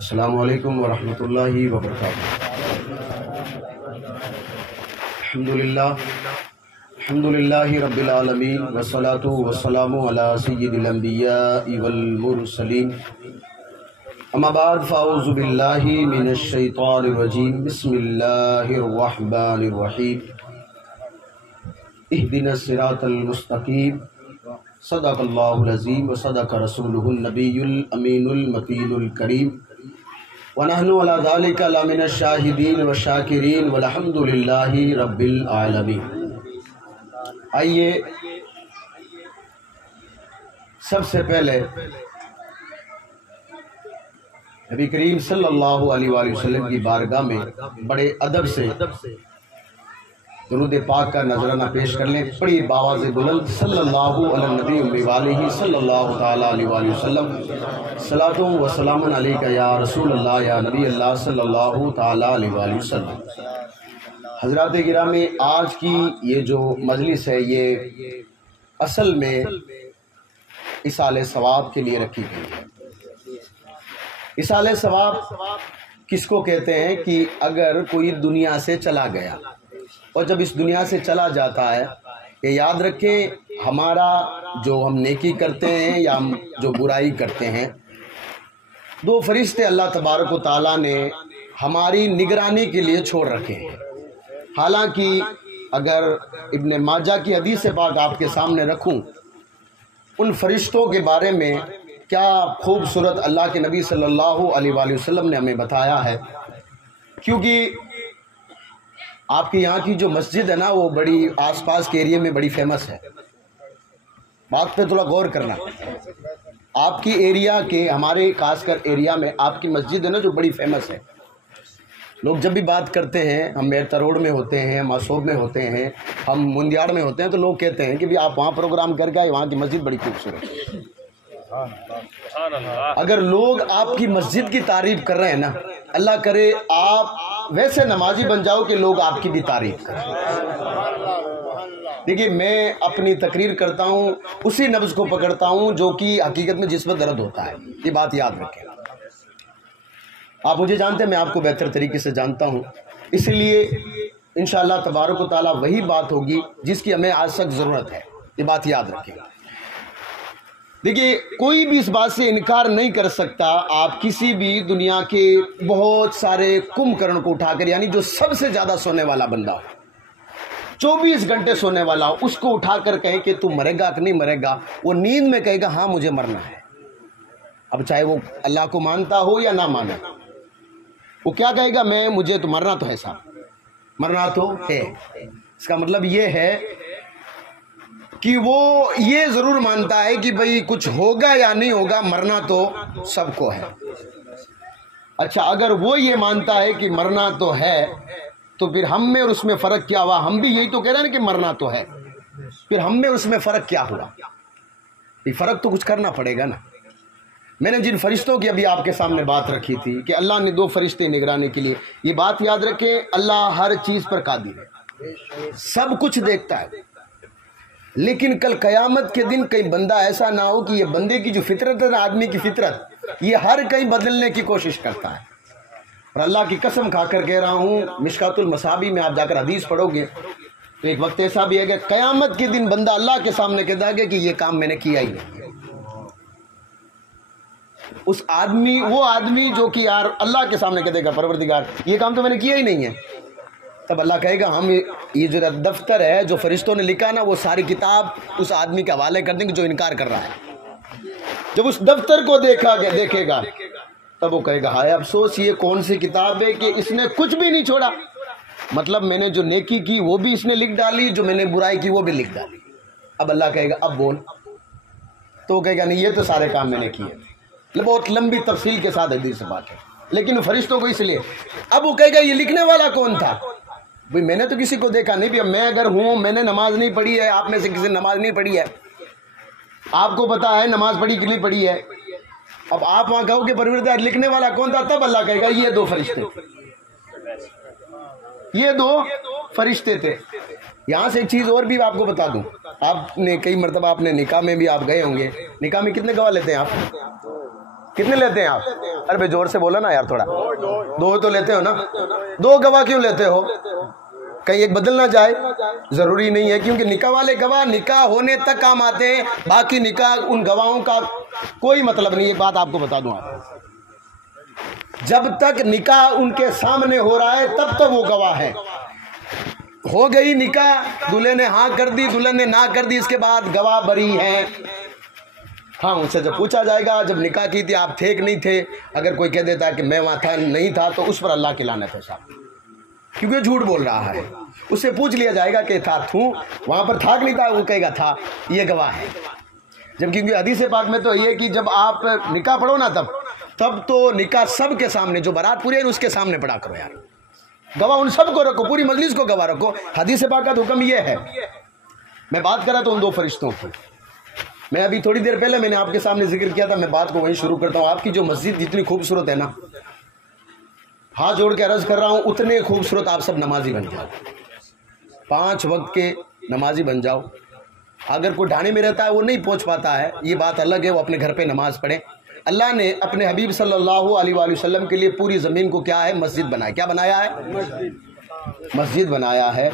السلام علیکم ورحمۃ اللہ وبرکاتہ۔ الحمد للہ رب العالمین والصلاة والسلام علی سید الانبیاء والمرسلین، اما بعد فاعوذ باللہ من الشیطان الرجیم، بسم اللہ الرحمن الرحیم، اہدنا الصراط المستقیم، صدق اللہ العظیم وصدق رسولہ النبی الامین المتین الکریم، وَنَحْنُ عَلَى ذَلِكَ لَمِنَ الشَّاهِدِينَ وَالشَّاكِرِينَ وَالْحَمْدُ لِلَّهِ رَبِّ الْعَالَمِينَ۔ آئیے سب سے پہلے نبی کریم صلی اللہ علیہ وآلہ وسلم کی بارگاہ میں بڑے ادب سے درود پاک کا نذرانہ پیش کر لیں، بڑی باواز بلند، صلی اللہ علی النبی وآلہ صلی اللہ تعالی علیہ وآلہ وسلم، صلاۃ و سلام علیکہ یا رسول اللہ یا نبی اللہ صلی اللہ تعالی علیہ وآلہ وسلم۔ حضرات گرامی، آج کی یہ جو مجلس ہے یہ اصل میں ایصال ثواب کے لیے رکھی گئی ہے۔ ایصال ثواب کس کو کہتے ہیں کہ اگر کوئی دنیا سے چلا گیا اور جب اس دنیا سے چلا جاتا ہے، یہ یاد رکھیں ہمارا جو ہم نیکی کرتے ہیں یا ہم جو برائی کرتے ہیں، دو فرشتے اللہ تبارک و تعالیٰ نے ہماری نگرانی کے لیے چھوڑ رکھے ہیں۔ حالانکہ اگر ابن ماجہ کی حدیث پاک آپ کے سامنے رکھوں، ان فرشتوں کے بارے میں کیا خوبصورت اللہ کے نبی صلی اللہ علیہ وآلہ وسلم نے ہمیں بتایا ہے، کیونکہ آپ کے یہاں کی جو مسجد ہے نا وہ بڑی آس پاس کے ایریے میں بڑی فیمس ہے، بات پہ تھوڑا غور کرنا۔ آپ کی ایریا کے، ہمارے خاص کر ایریا میں آپ کی مسجد ہے نا جو بڑی فیمس ہے، لوگ جب بھی بات کرتے ہیں، ہم میرتا روڈ میں ہوتے ہیں، ہم ماسوب میں ہوتے ہیں، ہم مندیاڑ میں ہوتے ہیں، تو لوگ کہتے ہیں کہ بھی آپ وہاں پروگرام کر کے وہاں کی مسجد بڑی خوبصورت ہے۔ اگر لوگ آپ کی مسجد کی تعریف کر رہے ہیں نا، اللہ کرے آپ ویسے نمازی بن جاؤ کہ لوگ آپ کی بھی تعریف کریں۔ دیکھیے، میں اپنی تقریر کرتا ہوں اسی نبض کو پکڑتا ہوں جو کہ حقیقت میں جس پر درد ہوتا ہے، یہ بات یاد رکھیں۔ آپ مجھے جانتے ہیں، میں آپ کو بہتر طریقے سے جانتا ہوں، اس لیے انشاءاللہ تبارک و تعالیٰ وہی بات ہوگی جس کی ہمیں آج تک ضرورت ہے، یہ بات یاد رکھیں۔ دیکھیے، کوئی بھی اس بات سے انکار نہیں کر سکتا، آپ کسی بھی دنیا کے بہت سارے کمبکرن کو اٹھا کر، یعنی جو سب سے زیادہ سونے والا بندہ ہو، 24 گھنٹے سونے والا ہو، اس کو اٹھا کر کہیں کہ تو مرے گا کہ نہیں مرے گا، وہ نیند میں کہے گا ہاں مجھے مرنا ہے۔ اب چاہے وہ اللہ کو مانتا ہو یا نہ مانے، وہ کیا کہے گا، مجھے تو مرنا تو ہے صاحب، مرنا تو ہے۔ اس کا مطلب یہ ہے کہ وہ یہ ضرور مانتا ہے کہ بھئی کچھ ہوگا یا نہیں ہوگا، مرنا تو سب کو ہے۔ اچھا، اگر وہ یہ مانتا ہے کہ مرنا تو ہے، تو پھر ہم میں اور اس میں فرق کیا ہوا؟ ہم بھی یہی تو کہہ رہے ہیں نا کہ مرنا تو ہے، پھر ہم میں اس میں فرق کیا ہوا؟ یہ فرق تو کچھ کرنا پڑے گا نا۔ میں نے جن فرشتوں کی ابھی آپ کے سامنے بات رکھی تھی کہ اللہ نے 2 فرشتے نگرانے کے لیے، یہ بات یاد رکھیں، اللہ ہر چیز پر قادر ہے، سب کچھ دیکھتا ہے، لیکن کل قیامت کے دن کہیں بندہ ایسا نہ ہو کہ یہ بندے کی جو فطرت ہے نا، آدمی کی فطرت، یہ ہر کہیں بدلنے کی کوشش کرتا ہے۔ اور اللہ کی قسم کھا کر کہہ رہا ہوں، مشکات المصابیح میں آپ جا کر حدیث پڑھو گے تو ایک وقت ایسا بھی ہے کہ قیامت کے دن بندہ اللہ کے سامنے کہتا ہے کہ یہ کام میں نے کیا ہی نہیں۔ وہ آدمی جو کہ یار اللہ کے سامنے کہتے گا پروردگار یہ کام تو میں نے کیا ہی نہیں ہے، تب اللہ کہے گا ہم یہ جو دفتر ہے جو فرشتوں نے لکھا نا، وہ ساری کتاب اس آدمی کے حوالے کر دیں گے جو انکار کر رہا ہے۔ جب اس دفتر کو دیکھے گا تب وہ کہے گا ہائے افسوس، یہ کون سی کتاب ہے کہ اس نے کچھ بھی نہیں چھوڑا، مطلب میں نے جو نیکی کی وہ بھی اس نے لکھ ڈالی، جو میں نے برائی کی وہ بھی لکھ ڈالی۔ اب اللہ کہے گا اب بول، تو وہ کہے گا نہیں یہ تو سارے کام میں نے کیے۔ بہت لمبی تفصیل کے ساتھ حدیث سے بات ہے، لیکن فرشتوں کو اس لیے اب وہ کہے گا یہ لکھنے والا کون تھا؟ بھئی میں نے تو کسی کو دیکھا نہیں، بھی میں اگر ہوں، میں نے نماز نہیں پڑھی ہے، آپ میں سے کسی نے نماز نہیں پڑھی ہے، آپ کو پتا ہے نماز پڑھی کہ نہیں پڑھی ہے، اب آپ وہاں کہو کہ پروردگار لکھنے والا کون تھا، تب اللہ کہے گا یہ 2 فرشتے، یہ 2 فرشتے تھے۔ یہاں سے ایک چیز اور بھی آپ کو بتا دوں، آپ نے کئی مرتبہ اپنے نکاح میں بھی آپ گئے ہوں گے، نکاح میں کتنے گواہ لیتے ہیں آپ؟ کتنے لیتے ہیں آپ؟ ارے بھائی زور سے بولا نا یار تھوڑا. 2 تو لیتے ہو نا. 2 گواہ کیوں لیتے ہو؟ کہیں ایک بدل نہ جائے. ضروری نہیں ہے، کیونکہ نکاح والے گواہ نکاح ہونے تک کام آتے ہیں، باقی نکاح ان گواہوں کا کوئی مطلب نہیں. ایک بات آپ کو بتا دوں، جب تک نکاح ان کے سامنے ہو رہا ہے تب تک وہ گواہ ہے. ہو گئی نکاح، دلہے نے ہاں کر دی، دلہن نے نہ کر دی، اس کے بعد گواہ بری ہیں. ہاں ان سے جب پوچھا جائے گا جب نکاح کی تھی آپ تھے کہ نہیں تھے، اگر کوئی کہہ دیتا ہے کہ میں وہاں تھا نہیں تھا تو اس پر اللہ کی لعنت ہے صاحب، کیونکہ وہ جھوٹ بول رہا ہے. اس سے پوچھ لیا جائے گا کہ تھا وہاں پر تھا کہ نہیں تھا، وہ کہے گا تھا، یہ گواہ ہے. جب کیونکہ حدیث پاک میں تو یہ کہ جب آپ نکاح پڑھو نا تب تو نکاح سب کے سامنے، جو بارات پوری ہے اس کے سامنے پڑھا کرو یار. گواہ ان سب کو رکھو، پوری مجلس کو گواہ رکھو. حدیث پاک کا حکم یہ ہے. میں بات کر رہا تھا ان 2 فرشتوں کی. میں ابھی تھوڑی دیر پہلے میں نے آپ کے سامنے ذکر کیا تھا، میں بات کو وہیں شروع کرتا ہوں. آپ کی جو مسجد جتنی خوبصورت ہے نا، ہاتھ جوڑ کے عرض کر رہا ہوں اتنے خوبصورت آپ سب نمازی بن جاؤ. 5 وقت کے نمازی بن جاؤ. اگر کوئی ڈھانے میں رہتا ہے وہ نہیں پہنچ پاتا ہے، یہ بات الگ ہے، وہ اپنے گھر پہ نماز پڑھے. اللہ نے اپنے حبیب صلی اللہ علیہ وآلہ وسلم کے لیے پوری زمین کو کیا ہے؟ مسجد بنایا. کیا بنایا ہے؟ مسجد بنایا ہے.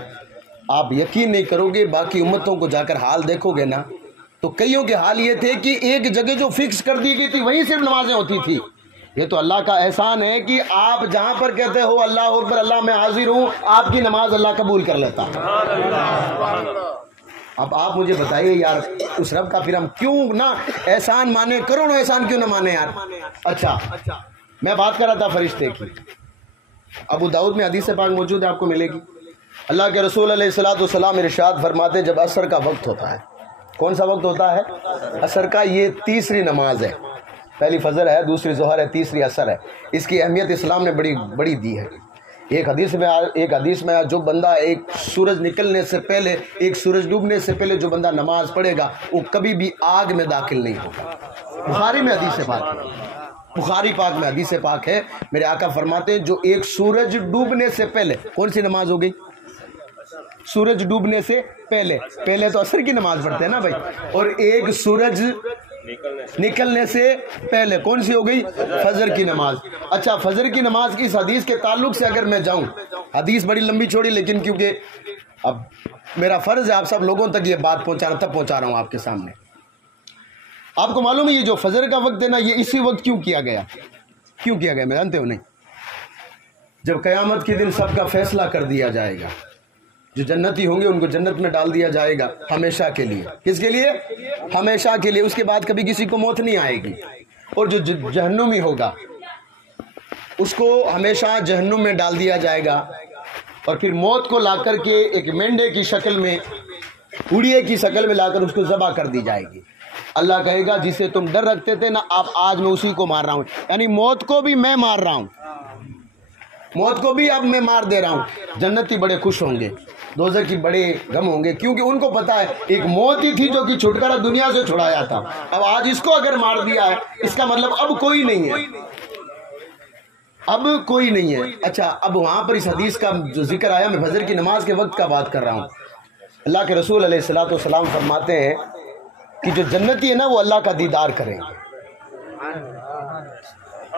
آپ یقین نہیں کرو گے، باقی امتوں کو جا کر حال دیکھو گے نا تو کئیوں کے حال یہ تھے کہ ایک جگہ جو فکس کر دی گئی تھی وہیں صرف نمازیں ہوتی تھی. یہ تو اللہ کا احسان ہے کہ آپ جہاں پر کہتے ہو اللہ اکبر اللہ میں حاضر ہوں، آپ کی نماز اللہ قبول کر لیتا. اب آپ مجھے بتائیے یار، اس رب کا پھر ہم کیوں نہ احسان مانے، کروڑوں احسان کیوں نہ مانے یار. اچھا میں بات کر رہا تھا فرشتے کی. ابو داؤد میں حدیث پاک موجود ہے، آپ کو ملے گی. اللہ کے رسول علیہ الصلوۃ والسلام ارشاد فرماتے جب عصر کا وقت ہوتا ہے. کون سا وقت ہوتا ہے؟ عصر کا. یہ تیسری نماز ہے. پہلی فجر ہے، دوسری ظہر ہے، تیسری عصر ہے. اس کی اہمیت اسلام نے بڑی دی ہے. ایک حدیث میں جو بندہ ایک سورج نکلنے سے پہلے، ایک سورج ڈوبنے سے پہلے جو بندہ نماز پڑھے گا وہ کبھی بھی آگ میں داخل نہیں ہوگا. بخاری میں حدیث پاک ہے، بخاری پاک میں حدیث پاک ہے. میرے آقا فرماتے ہیں جو ایک سورج ڈوبنے سے پہلے، کون سی نماز ہو گئی؟ سورج ڈوبنے سے پہلے تو عصر کی نماز پڑھتے ہیں نا بھائی. اور ایک سورج نکلنے سے پہلے کون سی ہو گئی؟ فجر کی نماز. اچھا فجر کی نماز کی اس حدیث کے تعلق سے اگر میں جاؤں، حدیث بڑی لمبی چوڑی، لیکن کیونکہ اب میرا فرض ہے آپ سب لوگوں تک یہ بات پہنچانا، تب پہنچا رہا ہوں آپ کے سامنے. آپ کو معلوم ہے یہ جو فجر کا وقت ہے نا، یہ اسی وقت کیوں کیا گیا میں جانتے ہو نہیں؟ جب قیامت کے دن سب کا فیصلہ کر دیا جائے گا، جو جنتی ہوں گے ان کو جنت میں ڈال دیا جائے گا ہمیشہ کے لیے. کس کے لیے؟ ہمیشہ کے لیے. اس کے بعد کبھی کسی کو موت نہیں آئے گی. اور جو جہنمی ہوگا اس کو ہمیشہ جہنم میں ڈال دیا جائے گا. اور پھر موت کو لا کر کے ایک مینڈے کی شکل میں، اڑیے کی شکل میں لا کر اس کو ذبح کر دی جائے گی. اللہ کہے گا جسے تم ڈر رکھتے تھے نا، اب آج میں اسی کو مار رہا ہوں. یعنی موت کو بھی میں مار رہا ہوں، موت کو بھی اب میں مار دے رہا ہوں. جنتی بڑے خوش ہوں گے، دوزخ کی بڑے غم ہوں گے، کیونکہ ان کو پتا ہے ایک موت ہی تھی جو کہ چھٹکارا دنیا سے چھڑایا تھا. اب آج اس کو اگر مار دیا ہے اس کا مطلب اب کوئی نہیں ہے، اب کوئی نہیں ہے. اچھا اب وہاں پر اس حدیث کا جو ذکر آیا، میں فجر کی نماز کے وقت کا بات کر رہا ہوں. اللہ کے رسول علیہ الصلوۃ والسلام فرماتے ہیں کہ جو جنتی ہے نا وہ اللہ کا دیدار کریں گے.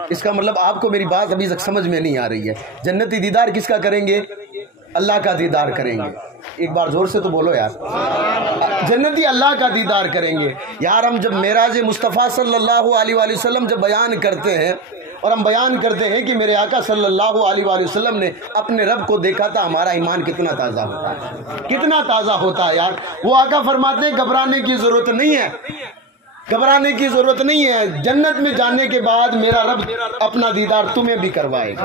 اس کا مطلب آپ کو میری بات ابھی تک سمجھ میں نہیں آ رہی ہے. جنتی دیدار کس کا کریں گے؟ اللہ کا دیدار کریں گے. ایک بار زور سے تو بولو یار. جنتی اللہ کا دیدار کریں گے. یار ہم جب معراج مصطفیٰ صلی اللہ علیہ وآلہ وسلم جب بیان کرتے ہیں، اور ہم بیان کرتے ہیں کہ میرے آقا صلی اللہ علیہ وآلہ وسلم نے اپنے رب کو دیکھا تھا، ہمارا ایمان کتنا تازہ ہوتا ہے، کتنا تازہ ہوتا ہے یار. وہ آقا فرماتے ہیں گھبرانے کی ضرورت نہیں ہے، گھبرانے کی ضرورت نہیں ہے. جنت میں جانے کے بعد میرا رب اپنا دیدار تمہیں بھی کروائے گا.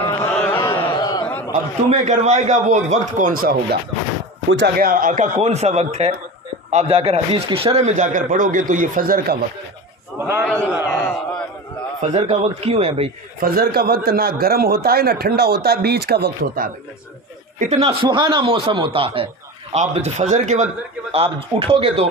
اب تمہیں کروائے گا، وہ وقت کون سا ہوگا؟ پوچھا گیا آقا کون سا وقت ہے؟ آپ جا کر حدیث کی شرح میں جا کر پڑھو گے تو یہ فجر کا وقت ہے. فجر کا وقت کیوں ہے بھائی؟ فجر کا وقت نہ گرم ہوتا ہے نہ ٹھنڈا ہوتا ہے، بیچ کا وقت ہوتا ہے. اتنا سہانا موسم ہوتا ہے. آپ فجر کے وقت آپ اٹھو گے تو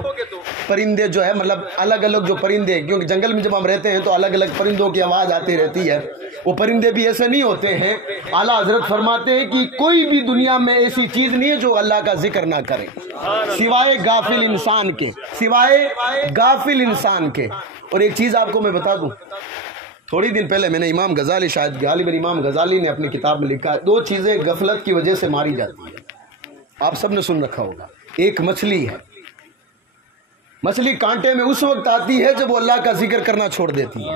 پرندے جو ہے، مطلب الگ الگ جو پرندے، کیونکہ جنگل میں جب ہم رہتے ہیں تو الگ الگ پرندوں کی آواز آتی رہتی ہے. وہ پرندے بھی ایسے نہیں ہوتے ہیں. اعلیٰ حضرت فرماتے ہیں کہ کوئی بھی دنیا میں ایسی چیز نہیں ہے جو اللہ کا ذکر نہ کرے، سوائے غافل انسان کے، سوائے غافل انسان کے. اور ایک چیز آپ کو میں بتا دوں، تھوڑی دن پہلے میں نے امام غزالی، شاید غالباً امام غزالی نے اپنی کتاب میں لکھا، 2 چیزیں غفلت کی وجہ سے ماری جاتی ہے، آپ سب نے سن رکھا ہوگا۔ ایک مچھلی ہے، مچھلی کانٹے میں اس وقت آتی ہے جب وہ اللہ کا ذکر کرنا چھوڑ دیتی ہے۔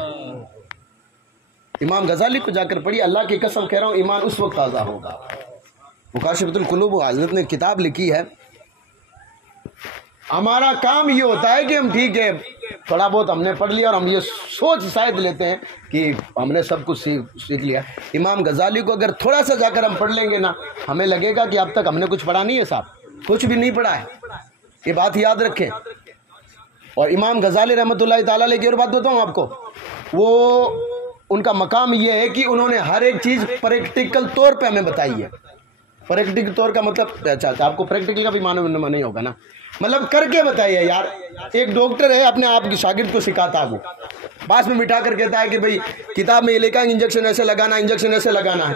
امام غزالی کو جا کر پڑھی، اللہ کی قسم کہہ رہا ہوں ایمان اس وقت تازہ ہوگا۔ مکاشفۃ القلوب حضرت نے کتاب لکھی ہے، ہمارا کام یہ ہوتا ہے کہ ہم ٹھیک ہے تھوڑا بہت ہم نے پڑھ لیا اور ہم یہ سوچ شاید لیتے ہیں کہ ہم نے سب کچھ سیکھ لیا۔ امام غزالی کو اگر تھوڑا سا جا کر ہم پڑھ لیں گے نا، ہمیں لگے گا کہ اب تک ہم نے کچھ پڑھا نہیں ہے صاحب، کچھ بھی نہیں پڑھا ہے، یہ بات یاد رکھیں۔ اور امام غزالی رحمۃ اللہ تعالیٰ علیہ کی اور بات بتاؤں آپ کو، وہ ان کا مقام یہ ہے کہ انہوں نے ہر ایک چیز پریکٹیکل طور پہ ہمیں بتائی ہے۔ پریکٹیکل طور کا مطلب اچھا آپ کو پریکٹیکل کا بھی معنی نہیں ہوگا نا، مطلب کر کے بتائیے یار۔ ایک ڈاکٹر ہے اپنے آپ کی شاگرد کو سکھاتا ہے، وہ بعض میں مٹا کر کہتا ہے کہ بھئی کتاب میں یہ لکھا ہے انجیکشن ایسے لگانا، انجیکشن ایسے لگانا ہے۔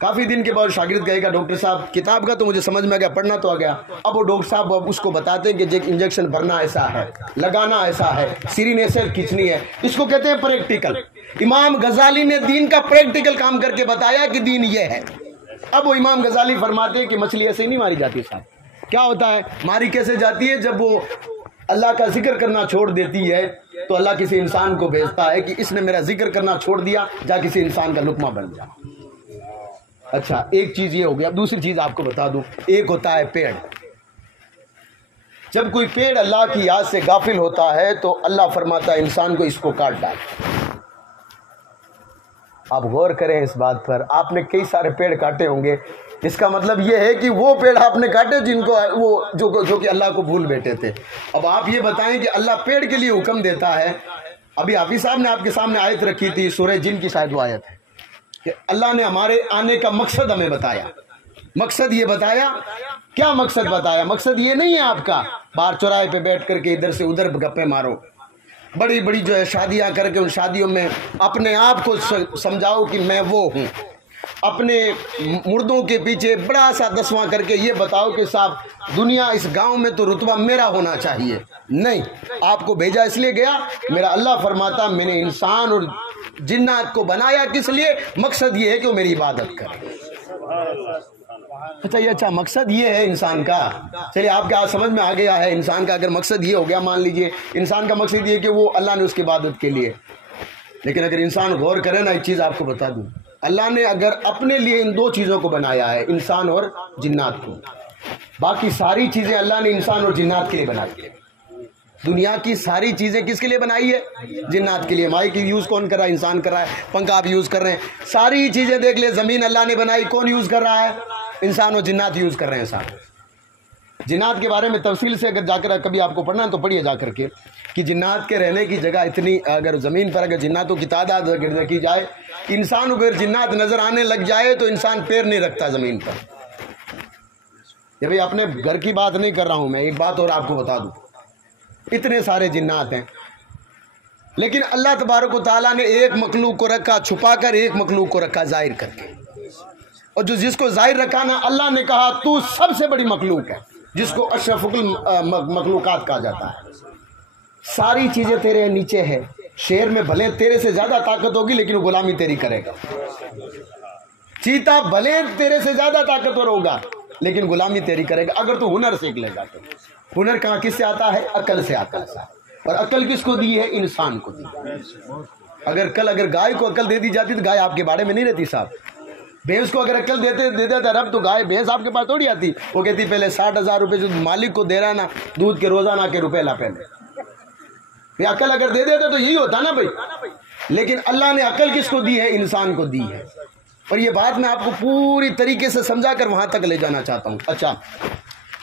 کافی دن کے بعد شاگرد کہے گا ڈاکٹر صاحب کتاب کا تو مجھے سمجھ میں آ گیا، پڑھنا تو آ گیا، اب وہ ڈاکٹر صاحب اب اس کو بتاتے ہیں کہ انجیکشن بھرنا ایسا ہے، لگانا ایسا ہے، سیرین ایسے کھینچنی ہے، اس کو کہتے ہیں پریکٹیکل۔ امام غزالی نے دین کا پریکٹیکل کام کر کے بتایا کہ دین یہ ہے۔ اب وہ امام غزالی فرماتے ہیں کہ مچھلی ایسے ہی نہیں ماری جاتی صاحب، کیا ہوتا ہے ماری کیسے جاتی ہے؟ جب وہ اللہ کا ذکر کرنا چھوڑ دیتی ہے تو اللہ کسی انسان کو بھیجتا ہے کہ اس نے میرا ذکر کرنا چھوڑ دیا، جا کسی انسان کا لقمہ بن جا۔ اچھا ایک چیز یہ ہو گیا، اب دوسری چیز آپ کو بتا دوں، ایک ہوتا ہے پیڑ۔ جب کوئی پیڑ اللہ کی یاد سے غافل ہوتا ہے تو اللہ فرماتا ہے انسان کو اس کو کاٹ ڈال۔ آپ غور کریں اس بات پر، آپ نے کئی سارے پیڑ کاٹے ہوں گے، اس کا مطلب یہ ہے کہ وہ پیڑ آپ نے کاٹے جن کو وہ جو کہ اللہ کو بھول بیٹھے تھے۔ اب آپ یہ بتائیں کہ اللہ پیڑ کے لیے حکم دیتا ہے۔ ابھی حافظ صاحب نے آپ کے سامنے آیت رکھی تھی، سورہ جن کی شاید وہ آیت ہے کہ اللہ نے ہمارے آنے کا مقصد ہمیں بتایا۔ مقصد یہ بتایا، کیا مقصد بتایا؟ مقصد یہ نہیں ہے آپ کا باہر چوراہے پہ بیٹھ کر کے ادھر سے ادھر گپے مارو، بڑی بڑی جو ہے شادیاں کر کے ان شادیوں میں اپنے آپ کو سمجھاؤ کہ میں وہ ہوں، اپنے مردوں کے پیچھے بڑا سا دسواں کر کے یہ بتاؤ کہ صاحب دنیا اس گاؤں میں تو رتبہ میرا ہونا چاہیے۔ نہیں، آپ کو بھیجا اس لیے گیا، میرا اللہ فرماتا میں نے انسان اور جنات کو بنایا کس لیے؟ مقصد یہ ہے کہ وہ میری عبادت کرے۔ اچھا مقصد یہ ہے انسان کا، چلیے آپ کے سمجھ میں آ گیا ہے انسان کا اگر مقصد یہ ہو گیا، مان لیجئے انسان کا مقصد یہ ہے کہ وہ اللہ نے اس کی عبادت کے لیے۔ لیکن اگر انسان غور کرے نا، ایک چیز آپ کو بتا دوں، اللہ نے اگر اپنے لیے ان 2 چیزوں کو بنایا ہے، انسان اور جنات کو، باقی ساری چیزیں اللہ نے انسان اور جنات کے لیے بنائی ہے۔ دنیا کی ساری چیزیں کس کے لیے بنائی ہے؟ جنات کے لیے۔ مائک یوز کون کر رہا ہے؟ انسان کر رہا ہے۔ پنکھا آپ یوز کر رہے ہیں، ساری چیزیں دیکھ لیں، زمین اللہ نے بنائی، کون یوز کر رہا ہے؟ انسان اور جنات یوز کر رہے ہیں صاحب۔ جنات کے بارے میں تفصیل سے اگر جا کر کبھی آپ کو پڑھنا ہے تو پڑھیے جا کر کے کہ جنات کے رہنے کی جگہ اتنی، اگر زمین پر اگر جناتوں کی تعداد اگر کی جائے، انسان کو اگر جنات نظر آنے لگ جائے تو انسان پیر نہیں رکھتا زمین پر۔ یہ بھائی اپنے گھر کی بات نہیں کر رہا ہوں میں، ایک بات اور آپ کو بتا دوں، اتنے سارے جنات ہیں لیکن اللہ تبارک و تعالیٰ نے ایک مخلوق کو رکھا چھپا کر، ایک مخلوق کو رکھا ظاہر کر کے، اور جس کو ظاہر رکھا نا، اللہ نے کہا تو سب سے بڑی مخلوق ہے، جس کو اشرف المخلوقات کہا جاتا ہے۔ ساری چیزیں تیرے نیچے ہے، شیر میں بھلے تیرے سے زیادہ طاقت ہوگی لیکن وہ غلامی تیری کرے گا، چیتا بھلے تیرے سے زیادہ طاقتور ہوگا لیکن غلامی تیری کرے گا اگر تو ہنر سیکھ لے گا۔ تو ہنر کہاں کس سے آتا ہے؟ عقل سے آتا ہے، اور عقل کس کو دی ہے؟ انسان کو دی۔ اگر گائے کو عقل دے دی جاتی تو گائے آپ کے باڑے میں نہیں رہتی صاحب۔ بھینس کو اگر عقل دے دیتا رب تو گائے بھینس آپ کے پاس تھوڑی آتی، وہ کہتی پہلے 60,000 روپے جو مالک کو دے رہا نا دودھ کے روزانہ کے روپے لا پہلے، عقل اگر دے دیتے تو یہی ہوتا نا بھائی۔ لیکن اللہ نے عقل کس کو دی ہے؟ انسان کو دی ہے، اور یہ بات میں آپ کو پوری طریقے سے سمجھا کر وہاں تک لے جانا چاہتا ہوں۔ اچھا،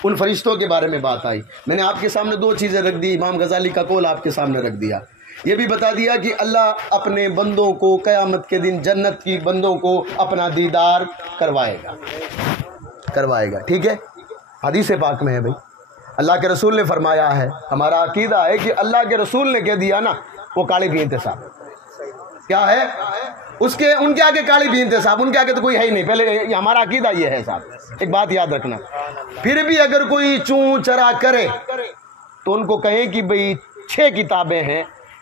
ان فرشتوں کے بارے میں بات آئی، میں نے آپ کے سامنے 2 چیزیں رکھ دی، امام غزالی کا قول آپ کے سامنے رکھ دیا، یہ بھی بتا دیا کہ اللہ اپنے بندوں کو قیامت کے دن جنت کی بندوں کو اپنا دیدار کروائے گا، ٹھیک ہے؟ حدیث پاک میں ہے بھائی، اللہ کے رسول نے فرمایا ہے، ہمارا عقیدہ ہے کہ اللہ کے رسول نے کہہ دیا نا، وہ کالی بھینتے صاحب کیا ہے ان کے آگے کالی بھینتے صاحب، ان کے آگے تو کوئی ہے ہی نہیں، پہلے ہمارا عقیدہ یہ ہے صاحب، ایک بات یاد رکھنا۔ پھر بھی اگر کوئی چوں چرا کرے تو ان کو کہیں کہ بھئی 6 کتابیں ہیں،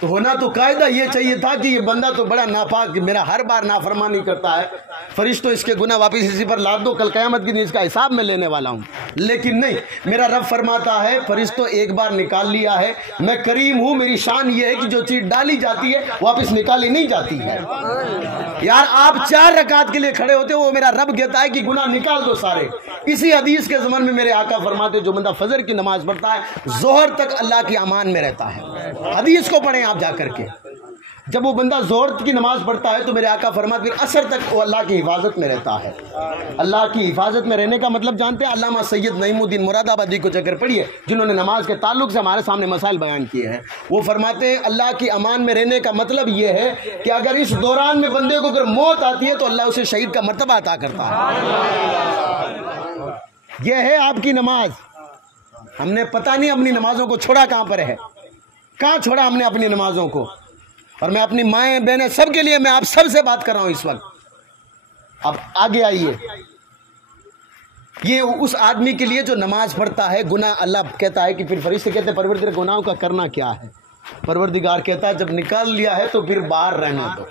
تو ہونا تو قاعدہ یہ چاہیے تھا کہ یہ بندہ تو بڑا ناپاک، میرا ہر بار نافرمانی کرتا ہے، فرشتوں اس کے گناہ واپس اسی پر لاد دو، کل قیامت کے دن اس کا حساب میں لینے والا ہوں۔ لیکن نہیں، میرا رب فرماتا ہے فرشتوں ایک بار نکال لیا ہے، میں کریم ہوں، میری شان یہ ہے کہ جو چیز ڈالی جاتی ہے واپس نکالی نہیں جاتی ہے۔ یار آپ 4 رکعت کے لیے کھڑے ہوتے ہو، وہ میرا رب کہتا ہے کہ گناہ نکال دو سارے۔ اسی حدیث کے زمن میں میرے آقا فرماتے جو بندہ فجر کی نماز پڑھتا ہے ظہر تک اللہ کی امان میں رہتا ہے۔ حدیث کو پڑھیں آپ جا کر کے، جب وہ بندہ ظہر کی نماز پڑھتا ہے تو میرے آقا فرماتے پھر عصر تک وہ اللہ کی حفاظت میں رہتا ہے۔ اللہ کی حفاظت میں رہنے کا مطلب جانتے ہیں؟ علامہ سید نعیم الدین مراد آبادی کو چکر پڑھیے، جنہوں نے نماز کے تعلق سے ہمارے سامنے مسائل بیان کیے ہیں۔ وہ فرماتے ہیں اللہ کی امان میں رہنے کا مطلب یہ ہے کہ اگر اس دوران میں بندے کو اگر موت آتی ہے تو اللہ اسے شہید کا مرتبہ عطا کرتا ہے۔ یہ ہے آپ کی نماز۔ ہم نے پتہ نہیں اپنی نمازوں کو چھوڑا کہاں پر ہے، کہاں چھوڑا ہم نے اپنی نمازوں کو۔ اور میں اپنی مائیں بہنیں سب کے لیے، میں آپ سب سے بات کر رہا ہوں اس وقت۔ اب آگے آئیے، یہ اس آدمی کے لیے جو نماز پڑھتا ہے گناہ، اللہ کہتا ہے کہ پھر فرشتے کہتے ہیں پروردگار گناہوں کا کرنا کیا ہے؟ پروردگار کہتا ہے جب نکال لیا ہے تو پھر باہر رہنا دو۔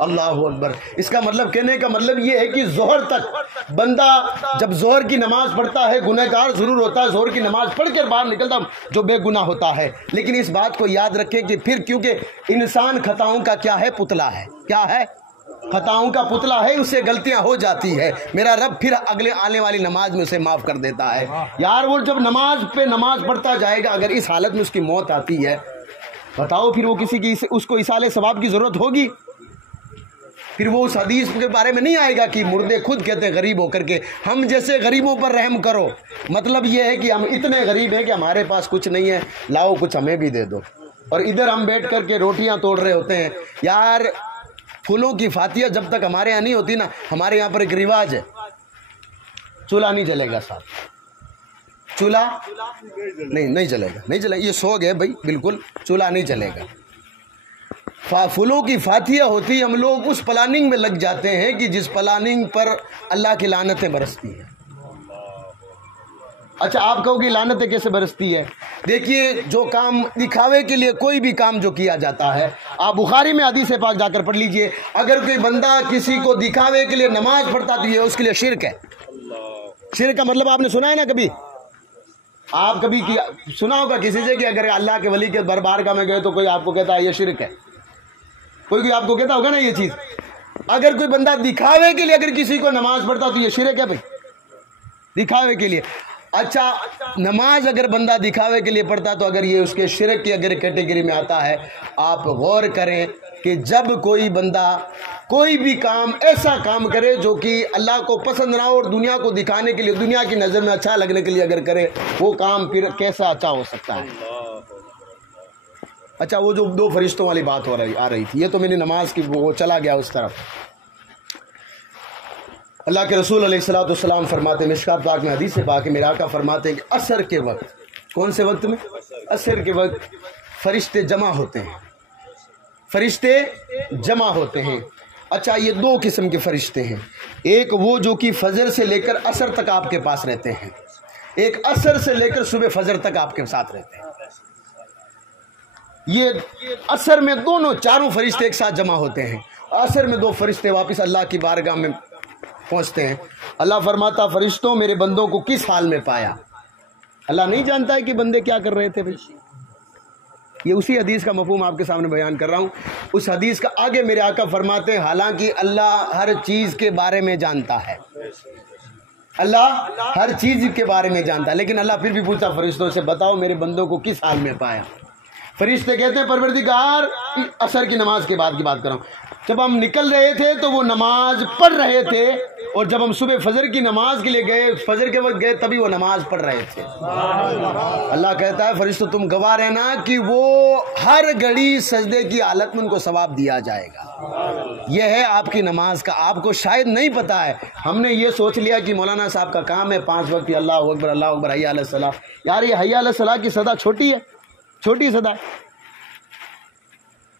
اللہ اکبر۔ اس کا مطلب، کہنے کا مطلب یہ ہے کہ ظہر تک بندہ جب ظہر کی نماز پڑھتا ہے گنہگار ضرور ہوتا ہے، ظہر کی نماز پڑھ کر باہر نکلتا جو بے گناہ ہوتا ہے، لیکن اس بات کو یاد رکھیں کہ پھر کیونکہ انسان خطاؤں کا کیا ہے؟ پتلا ہے۔ کیا ہے؟ خطاؤں کا پتلا ہے، اسے غلطیاں ہو جاتی ہے، میرا رب پھر اگلے آنے والی نماز میں اسے معاف کر دیتا ہے۔ یار وہ جب نماز پہ نماز پڑھتا جائے گا، اگر اس حالت میں اس کی موت آتی ہے، بتاؤ پھر وہ کسی کی اس کو اصالہ ثواب کی ضرورت ہوگی؟ پھر وہ اس حدیث کے بارے میں نہیں آئے گا کہ مردے خود کہتے ہیں غریب ہو کر کے ہم جیسے غریبوں پر رحم کرو۔ مطلب یہ ہے کہ ہم اتنے غریب ہیں کہ ہمارے پاس کچھ نہیں ہے، لاؤ کچھ ہمیں بھی دے دو۔ اور ادھر ہم بیٹھ کر کے روٹیاں توڑ رہے ہوتے ہیں۔ یار پھولوں کی فاتحہ جب تک ہمارے یہاں نہیں ہوتی نا، ہمارے یہاں پر ایک رواج ہے، چولہا نہیں جلے گا صاحب، چولہا نہیں جلے گا، نہیں جلے گا، یہ سوگ ہے بھائی، بالکل چولہا نہیں جلے گا۔ پھولوں کی فاتحہ ہوتی، ہم لوگ اس پلاننگ میں لگ جاتے ہیں کہ جس پلاننگ پر اللہ کی لعنتیں برستی ہیں۔ اچھا آپ کہو گی لعنتیں کیسے برستی ہے؟ دیکھیے جو کام دکھاوے کے لیے کوئی بھی کام جو کیا جاتا ہے، آپ بخاری میں حدیث پاک جا کر پڑھ لیجئے، اگر کوئی بندہ کسی کو دکھاوے کے لیے نماز پڑھتا تو یہ اس کے لیے شرک ہے۔ شرک کا مطلب آپ نے سنا ہے نا، کبھی آپ کبھی سنا ہوگا کسی سے کہ اگر اللہ کے ولی کے بارگاہ میں گئے تو کوئی آپ کو کہتا ہے یہ شرک ہے، کوئی آپ کو کہتا ہوگا نا یہ چیز۔ اگر کوئی بندہ دکھاوے کے لیے اگر کسی کو نماز پڑھتا تو یہ شرک ہے بھائی، دکھاوے کے لیے۔ اچھا نماز اگر بندہ دکھاوے کے لیے پڑھتا تو اگر یہ اس کے شرک کی اگر کیٹیگری میں آتا ہے، آپ غور کریں کہ جب کوئی بندہ کوئی بھی کام ایسا کام کرے جو کہ اللہ کو پسند نہ ہو اور دنیا کو دکھانے کے لیے، دنیا کی نظر میں اچھا لگنے کے لیے اگر کرے، وہ کام پھر کیسا اچھا ہو سکتا ہے؟ اچھا وہ جو 2 فرشتوں والی بات آ رہی تھی، یہ تو میری نماز کی وہ چلا گیا اس طرف۔ اللہ کے رسول علیہ الصلوۃ والسلام فرماتے ہیں، مشکات پاک میں حدیث پاک ہے، میرے آقا فرماتے ہیں کہ عصر کے وقت، کون سے وقت میں؟ عصر کے وقت فرشتے جمع ہوتے ہیں، فرشتے جمع ہوتے ہیں۔ اچھا یہ 2 قسم کے فرشتے ہیں، ایک وہ جو کہ فجر سے لے کر عصر تک آپ کے پاس رہتے ہیں، ایک عصر سے لے کر صبح فجر تک آپ کے ساتھ رہتے ہیں۔ یہ عصر میں دونوں 4 فرشتے ایک ساتھ جمع ہوتے ہیں، عصر میں 2 فرشتے واپس اللہ کی بارگاہ میں پہنچتے ہیں۔ اللہ فرماتا فرشتوں میرے بندوں کو کس حال میں پایا؟ اللہ نہیں جانتا ہے کہ بندے کیا کر رہے تھے بھائی۔ یہ اسی حدیث کا مفہوم آپ کے سامنے بیان کر رہا ہوں۔ اس حدیث کا آگے میرے آقا فرماتے ہیں حالانکہ اللہ ہر چیز کے بارے میں جانتا ہے، اللہ ہر چیز کے بارے میں جانتا ہے، لیکن اللہ پھر بھی پوچھتا فرشتوں سے بتاؤ میرے بندوں کو کس حال میں پایا؟ فرشتے کہتے ہیں پروردگار، عصر کی نماز کے بعد کی بات کر رہا ہوں، جب ہم نکل رہے تھے تو وہ نماز پڑھ رہے تھے، اور جب ہم صبح فجر کی نماز کے لیے گئے، فجر کے وقت گئے، تبھی وہ نماز پڑھ رہے تھے۔ اللہ کہتا ہے فرشتوں تم گواہ رہنا کہ وہ ہر گھڑی سجدے کی حالت میں ان کو ثواب دیا جائے گا۔ یہ ہے آپ کی نماز کا، آپ کو شاید نہیں پتا ہے۔ ہم نے یہ سوچ لیا کہ مولانا صاحب کا کام ہے 5 وقت اللہ اکبر اللہ اکبر حی علی الصلاۃ۔ یار یہ حی علی الصلاۃ کی صدا چھوٹی ہے، چھوٹی صدا۔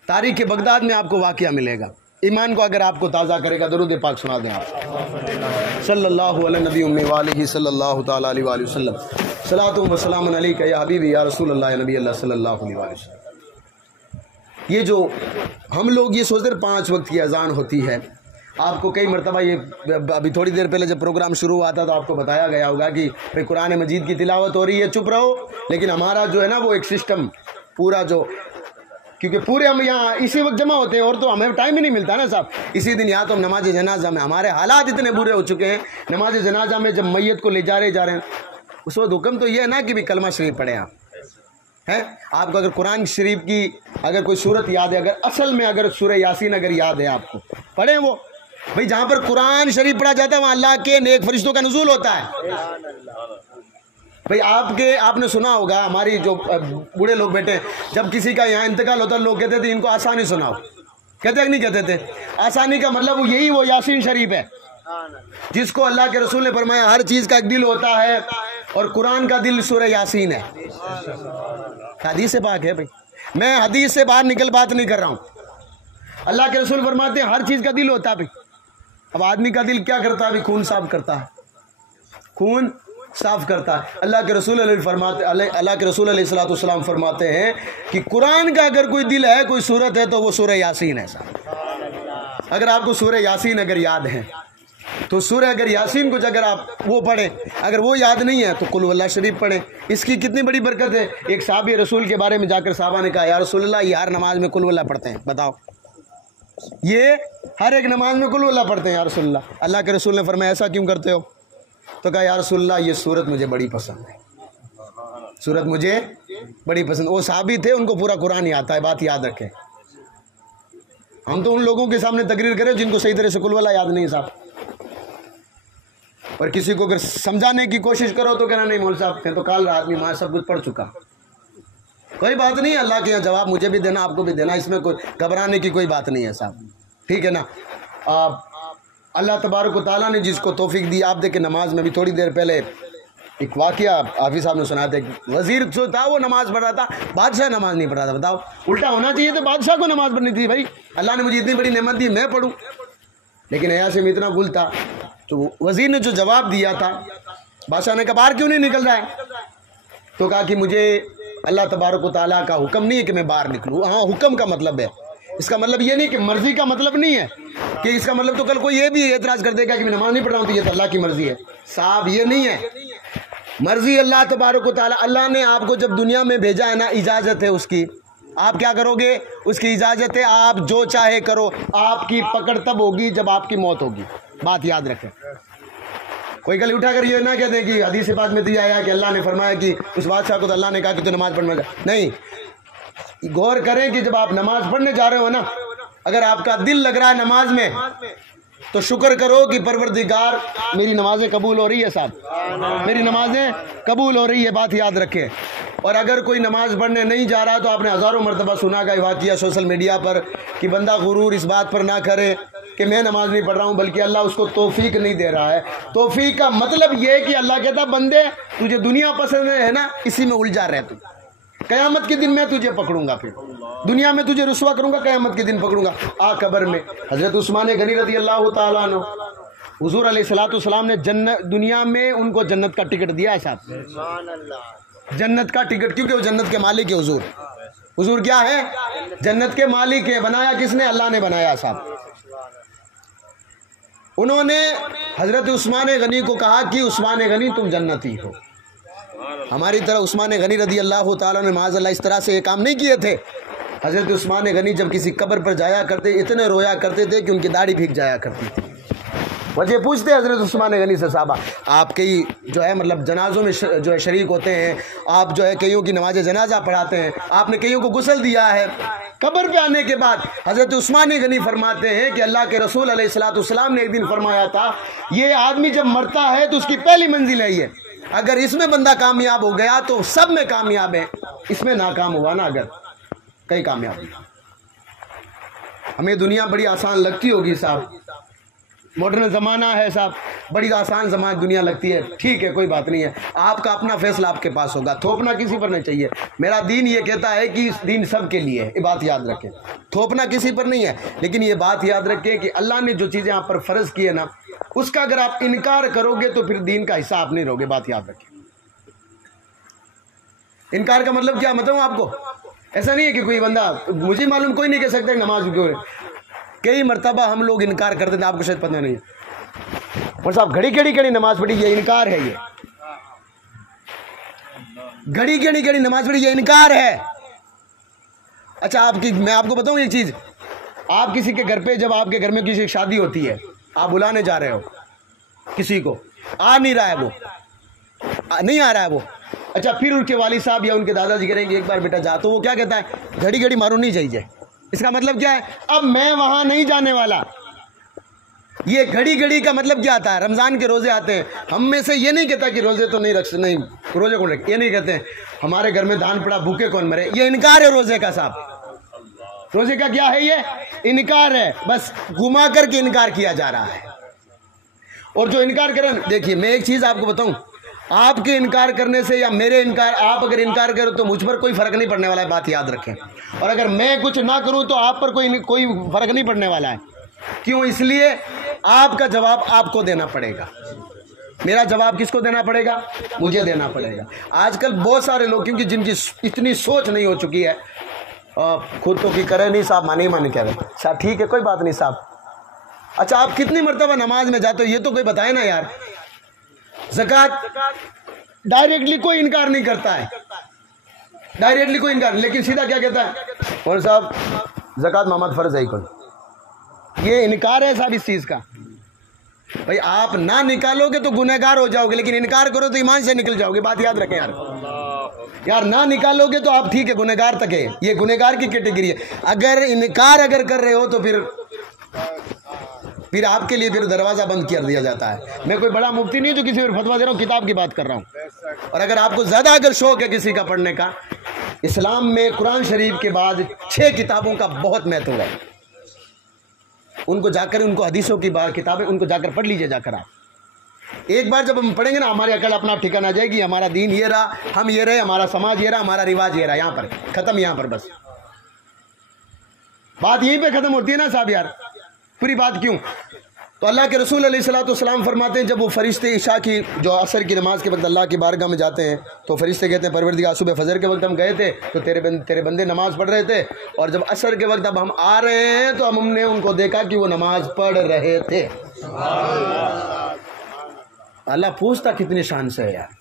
تاریخ بغداد میں آپ کو واقعہ ملے گا، ایمان کو اگر آپ کو تازہ کرے گا۔ درود پاک سنا دیں آپ، صلی اللہ علیہ نبی امی والہ صلی اللہ تعالی علیہ وآلہ وسلم، صلاۃ و سلام علیک یا حبیبی یا رسول اللہ یا نبی اللہ صلی اللہ علیہ وآلہ وسلم۔ یہ جو ہم لوگ یہ سوچتے ہیں 5 وقت کی اذان ہوتی ہے، آپ کو کئی مرتبہ یہ ابھی تھوڑی دیر پہلے جب پروگرام شروع ہوا تھا تو آپ کو بتایا گیا ہوگا کہ بھائی قرآن مجید کی تلاوت ہو رہی ہے، چپ رہو، لیکن ہمارا جو ہے نا وہ ایک سسٹم پورا جو، کیونکہ پورے ہم یہاں اسی وقت جمع ہوتے ہیں اور تو ہمیں ٹائم ہی نہیں ملتا نا صاحب، اسی دن یا تو ہم نماز جنازہ میں، ہمارے حالات اتنے برے ہو چکے ہیں، نماز جنازہ میں جب میت کو لے جا رہے ہیں اس وقت حکم تو یہ ہے نا کہ بھی کلمہ شریف پڑھیں آپ کو اگر قرآن شریف کی اگر کوئی صورت یاد ہے، اگر اصل میں اگر سورہ یاسین اگر یاد ہے آپ کو، پڑھیں وہ، بھئی جہاں پر قرآن شریف پڑھا جاتا ہے وہاں اللہ کے نیک فرشتوں کا نزول ہوتا ہے۔ بھئی آپ نے سنا ہوگا، ہماری جو بوڑھے لوگ بیٹھے ہیں، جب کسی کا یہاں انتقال ہوتا ہے لوگ کہتے تھے ان کو آسانی سناؤ، کہتے ہیں کہ نہیں کہتے تھے؟ آسانی کا مطلب یہی وہ یاسین شریف ہے جس کو اللہ کے رسول نے فرمایا ہر چیز کا ایک دل ہوتا ہے اور قرآن کا دل سورہ یاسین ہے۔ حدیث سے پاک ہے بھائی، میں حدیث سے باہر نکل بات نہیں کر رہا ہوں، اللہ کے رسول فرماتے ہیں ہر چیز کا دل ہوتا ہے بھائی۔ اب آدمی کا دل کیا کرتا ہے؟ خون صاف کرتا ہے، خون صاف کرتا ہے۔ اللہ کے رسول علیہ الصلوۃ والسلام فرماتے ہیں کہ قرآن کا اگر کوئی دل ہے، کوئی صورت ہے تو وہ سورہ یاسین ہے صاحب۔ اگر آپ کو سورہ یاسین اگر یاد ہے تو سورہ اگر یاسین کچھ اگر آپ وہ پڑھیں، اگر وہ یاد نہیں ہے تو قل ہو اللہ شریف پڑھیں، اس کی کتنی بڑی برکت ہے۔ ایک صحابی رسول کے بارے میں جا کر صحابہ نے کہا یا رسول اللہ یہ ہر نماز میں قل ہو اللہ پڑھتے ہیں، بتاؤ یہ ہر ایک نماز میں قل ہو اللہ پڑھتے ہیں یا رسول اللہ۔ اللہ کے رسول نے فرمایا ایسا کیوں کرتے ہو؟ تو کہا یا رسول اللہ یہ صورت مجھے بڑی پسند ہے، صورت مجھے بڑی پسند۔ وہ صحابی تھے، ان کو پورا قرآن ہی آتا ہے، بات یاد رکھیں۔ ہم تو ان لوگوں کے سامنے تقریر کریں جن کو صحیح طرح سے قل ہو اللہ یاد نہیں صاحب، اور کسی کو اگر سمجھانے کی کوشش کرو تو کہنا نہیں مول صاحب میں تو کال رات میں ماں سب کچھ پڑھ چکا۔ کوئی بات نہیں، اللہ کے یہاں جواب مجھے بھی دینا آپ کو بھی دینا، اس میں کوئی گھبرانے کی کوئی بات نہیں ہے صاحب، ٹھیک ہے نا۔ اللہ تبارک و تعالیٰ نے جس کو توفیق دی، آپ دیکھیں نماز میں بھی تھوڑی دیر پہلے ایک واقعہ حافظ صاحب نے سنا تھا، وزیر جو تھا وہ نماز پڑھ رہا تھا، بادشاہ نماز نہیں پڑھ رہا تھا۔ بتاؤ الٹا ہونا چاہیے تو بادشاہ کو نماز پڑھنی تھی، بھائی اللہ نے مجھے اتنی بڑی نعمت دی میں پڑھوں، لیکن ایاسے میں اتنا گل تھا تو وزیر نے جو جواب دیا تھا، بادشاہ نے کہا باہر کیوں نہیں نکل رہا ہے؟ تو کہا کہ مجھے اللہ تبارک و تعالیٰ کا حکم نہیں ہے کہ میں باہر نکلوں۔ ہاں حکم کا مطلب ہے، اس کا مطلب یہ نہیں کہ مرضی کا مطلب نہیں ہے کہ اس کا مطلب تو کل کوئی یہ بھی اعتراض کر دے گا کہ میں نماز نہیں پڑھ رہا ہوں تو یہ تو اللہ کی مرضی ہے صاحب، یہ نہیں ہے مرضی اللہ تبارک و تعالیٰ۔ اللہ نے آپ کو جب دنیا میں بھیجا ہے نا، اجازت ہے اس کی، آپ کیا کرو گے؟ اس کی اجازت ہے، آپ جو چاہے کرو، آپ کی پکڑ تب ہوگی جب آپ کی موت ہوگی، بات یاد رکھیں۔ کوئی کل اٹھا کر یہ نہ کہتے ہیں کہ حدیث پاک میں تو یہ آیا کہ اللہ نے فرمایا کہ اس بادشاہ کو تو اللہ نے کہا کہ تو نماز پڑھنا نہیں۔ غور کریں کہ جب آپ نماز پڑھنے جا رہے ہو نا، اگر آپ کا دل لگ رہا ہے نماز میں تو شکر کرو کہ پروردگار میری نمازیں قبول ہو رہی ہے صاحب، میری نمازیں قبول ہو رہی ہے، بات یاد رکھیں۔ اور اگر کوئی نماز پڑھنے نہیں جا رہا تو آپ نے ہزاروں مرتبہ سنا گا واقعہ سوشل میڈیا پر کہ بندہ غرور اس بات پر نہ کرے کہ میں نماز نہیں پڑھ رہا ہوں، بلکہ اللہ اس کو توفیق نہیں دے رہا ہے۔ توفیق کا مطلب یہ کہ اللہ کہتا بندے تجھے دنیا پسند ہے نا، اسی میں الجھا رہے تو قیامت کے دن میں تجھے پکڑوں گا، پھر دنیا میں تجھے رسوا کروں گا، قیامت کے دن پکڑوں گا۔ قبر میں حضرت عثمان غنی رضی اللہ تعالیٰ عنہ، حضور علیہ الصلوۃ والسلام نے دنیا میں ان کو جنت کا ٹکٹ دیا ہے صاحب، جنت کا ٹکٹ، کیونکہ وہ جنت کے مالک ہے۔ حضور کیا ہے؟ جنت کے مالک ہے۔ بنایا کس نے؟ اللہ نے بنایا صاحب۔ انہوں نے حضرت عثمان غنی کو کہا کہ عثمان غنی تم جنتی ہو۔ ہماری طرح عثمان غنی رضی اللہ تعالیٰ نے معاذ اللہ اس طرح سے یہ کام نہیں کیے تھے۔ حضرت عثمان غنی جب کسی قبر پر جایا کرتے اتنے رویا کرتے تھے کہ ان کی داڑھی بھیگ جایا کرتی تھی۔ وجہ پوچھتے حضرت عثمان غنی سے صحابہ، آپ کئی جو ہے مطلب جنازوں میں جو ہے شریک ہوتے ہیں، آپ جو ہے کئیوں کی نماز جنازہ پڑھاتے ہیں، آپ نے کئیوں کو غسل دیا ہے۔ قبر پہ آنے کے بعد حضرت عثمان غنی فرماتے ہیں کہ اللہ کے رسول علیہ الصلوۃ والسلام نے ایک دن فرمایا تھا یہ آدمی جب مرتا ہے تو اس کی پہلی منزل ہے یہ، اگر اس میں بندہ کامیاب ہو گیا تو سب میں کامیاب ہے، اس میں ناکام ہوا نا اگر کئی کامیاب ہوا۔ ہمیں دنیا بڑی آسان لگتی ہوگی صاحب، ماڈرن زمانہ ہے صاحب، بڑی آسان زمانہ دنیا لگتی ہے، ٹھیک ہے کوئی بات نہیں ہے، آپ کا اپنا فیصلہ آپ کے پاس ہوگا، تھوپنا کسی پر نہیں چاہیے۔ میرا دین یہ کہتا ہے کہ اس دین سب کے لیے ہے، یہ بات یاد رکھیں، تھوپنا کسی پر نہیں ہے، لیکن یہ بات یاد رکھیں کہ اللہ نے جو چیزیں آپ پر فرض کی ہے نا، اس کا اگر آپ انکار کرو گے تو پھر دین کا حصہ آپ نہیں رہو گے، بات یاد رکھیں۔ انکار کا مطلب کیا؟ مطلب آپ کو ایسا نہیں ہے کہ کوئی بندہ, مجھے معلوم کوئی نہیں کہہ سکتا نماز کیوں. کئی مرتبہ ہم لوگ انکار کرتے تھے, آپ کو شاید پتہ نہیں ہے. اور صاحب گھڑی گھڑی نماز پڑھی, یہ انکار ہے. یہ گھڑی گھڑی نماز پڑھی, یہ انکار ہے. اچھا میں آپ کو بتاؤں ایک چیز, آپ کسی کے گھر پہ, جب آپ کے گھر میں کسی کی شادی ہوتی ہے, آپ بلانے جا رہے ہو کسی کو, آ نہیں رہا ہے وہ, نہیں آ رہا ہے وہ. اچھا پھر ان کے والد صاحب یا ان کے دادا جی کہیں گے ایک بار بیٹا جا, تو وہ کیا کہتا ہے, گھڑی گھڑی مارو نہیں چاہیے. اس کا مطلب کیا ہے, اب میں وہاں نہیں جانے والا. یہ گھڑی گھڑی کا مطلب کیا آتا ہے, رمضان کے روزے آتے ہیں, ہم میں سے یہ نہیں کہتا کہ روزے تو نہیں رکھ, نہیں روزے کون رکھ, یہ نہیں کہتے ہیں ہمارے گھر میں دھان پڑا بھوکے کون مرے. یہ انکار ہے روزے کا. صاحب روزے کا کیا ہے, یہ انکار ہے. بس گھما کر کے انکار کیا جا رہا ہے. اور جو انکار کریں, دیکھیے میں ایک چیز آپ کو بتاؤں, آپ کے انکار کرنے سے یا میرے انکار, آپ اگر انکار کرو تو مجھ پر کوئی فرق نہیں پڑنے والا ہے, بات یاد رکھیں. اور اگر میں کچھ نہ کروں تو آپ پر کوئی فرق نہیں پڑنے والا ہے. کیوں؟ اس لیے آپ کا جواب آپ کو دینا پڑے گا. میرا جواب کس کو دینا پڑے گا, مجھے دینا پڑے گا. آج کل بہت سارے لوگ کیونکہ جن کی اتنی سوچ نہیں ہو چکی ہے, خود تو کی کرے نہیں صاحب, مانے کہہ رہے صاحب, ٹھیک ہے کوئی بات نہیں صاحب. اچھا آپ کتنی مرتبہ نماز میں جاتے ہو, یہ تو کوئی بتائے نا یار. زکات ڈائریکٹلی کوئی انکار نہیں کرتا ہے, ڈائریکٹلی کوئی انکار, لیکن سیدھا کیا کہتا ہے, اور صاحب زکات محمد فرض ہے کوئی. یہ انکار ہے صاحب اس چیز کا. بھائی آپ نہ نکالو گے تو گنہگار ہو جاؤ گے, لیکن انکار کرو تو ایمان سے نکل جاؤ گے. بات یاد رکھیں یار, نہ نکالو گے تو آپ ٹھیک ہے گنہگار تک ہے, یہ گنہگار کی کیٹیگری ہے. اگر انکار کر رہے ہو تو پھر آپ کے لیے پھر دروازہ بند کر دیا جاتا ہے. میں کوئی بڑا مفتی نہیں جو کسی پر فتویٰ دے رہا ہوں, کتاب کی بات کر رہا ہوں. اور اگر آپ کو زیادہ اگر شوق ہے کسی کا پڑھنے کا, اسلام میں قرآن شریف کے بعد 6 کتابوں کا بہت مہتو ہے. ان کو جا کر, ان کو حدیثوں کی کتابیں ان کو جا کر پڑھ لیجئے. جا کر آپ ایک بار جب ہم پڑھیں گے نا, ہماری عقل اپنا ٹھکانہ آ جائے گی. ہمارا دین یہ رہا, ہم یہ رہے, ہمارا سماج یہ رہا, ہمارا رواج یہ رہا, یہاں پر ختم. یہاں پر بس بات یہیں پہ ختم ہوتی ہے نا صاحب یار. پوری بات کیوں؟ تو اللہ کے رسول علیہ الصلوۃ والسلام فرماتے ہیں, جب وہ فرشتے عشاء کی جو عصر کی نماز کے وقت اللہ کی بارگاہ میں جاتے ہیں تو فرشتے کہتے ہیں پروردگار صبح فجر کے وقت ہم گئے تھے تو تیرے بندے نماز پڑھ رہے تھے, اور جب عصر کے وقت اب ہم آ رہے ہیں تو ہم نے ان کو دیکھا کہ وہ نماز پڑھ رہے تھے. اللہ پوچھتا کتنی شان سے ہے یار.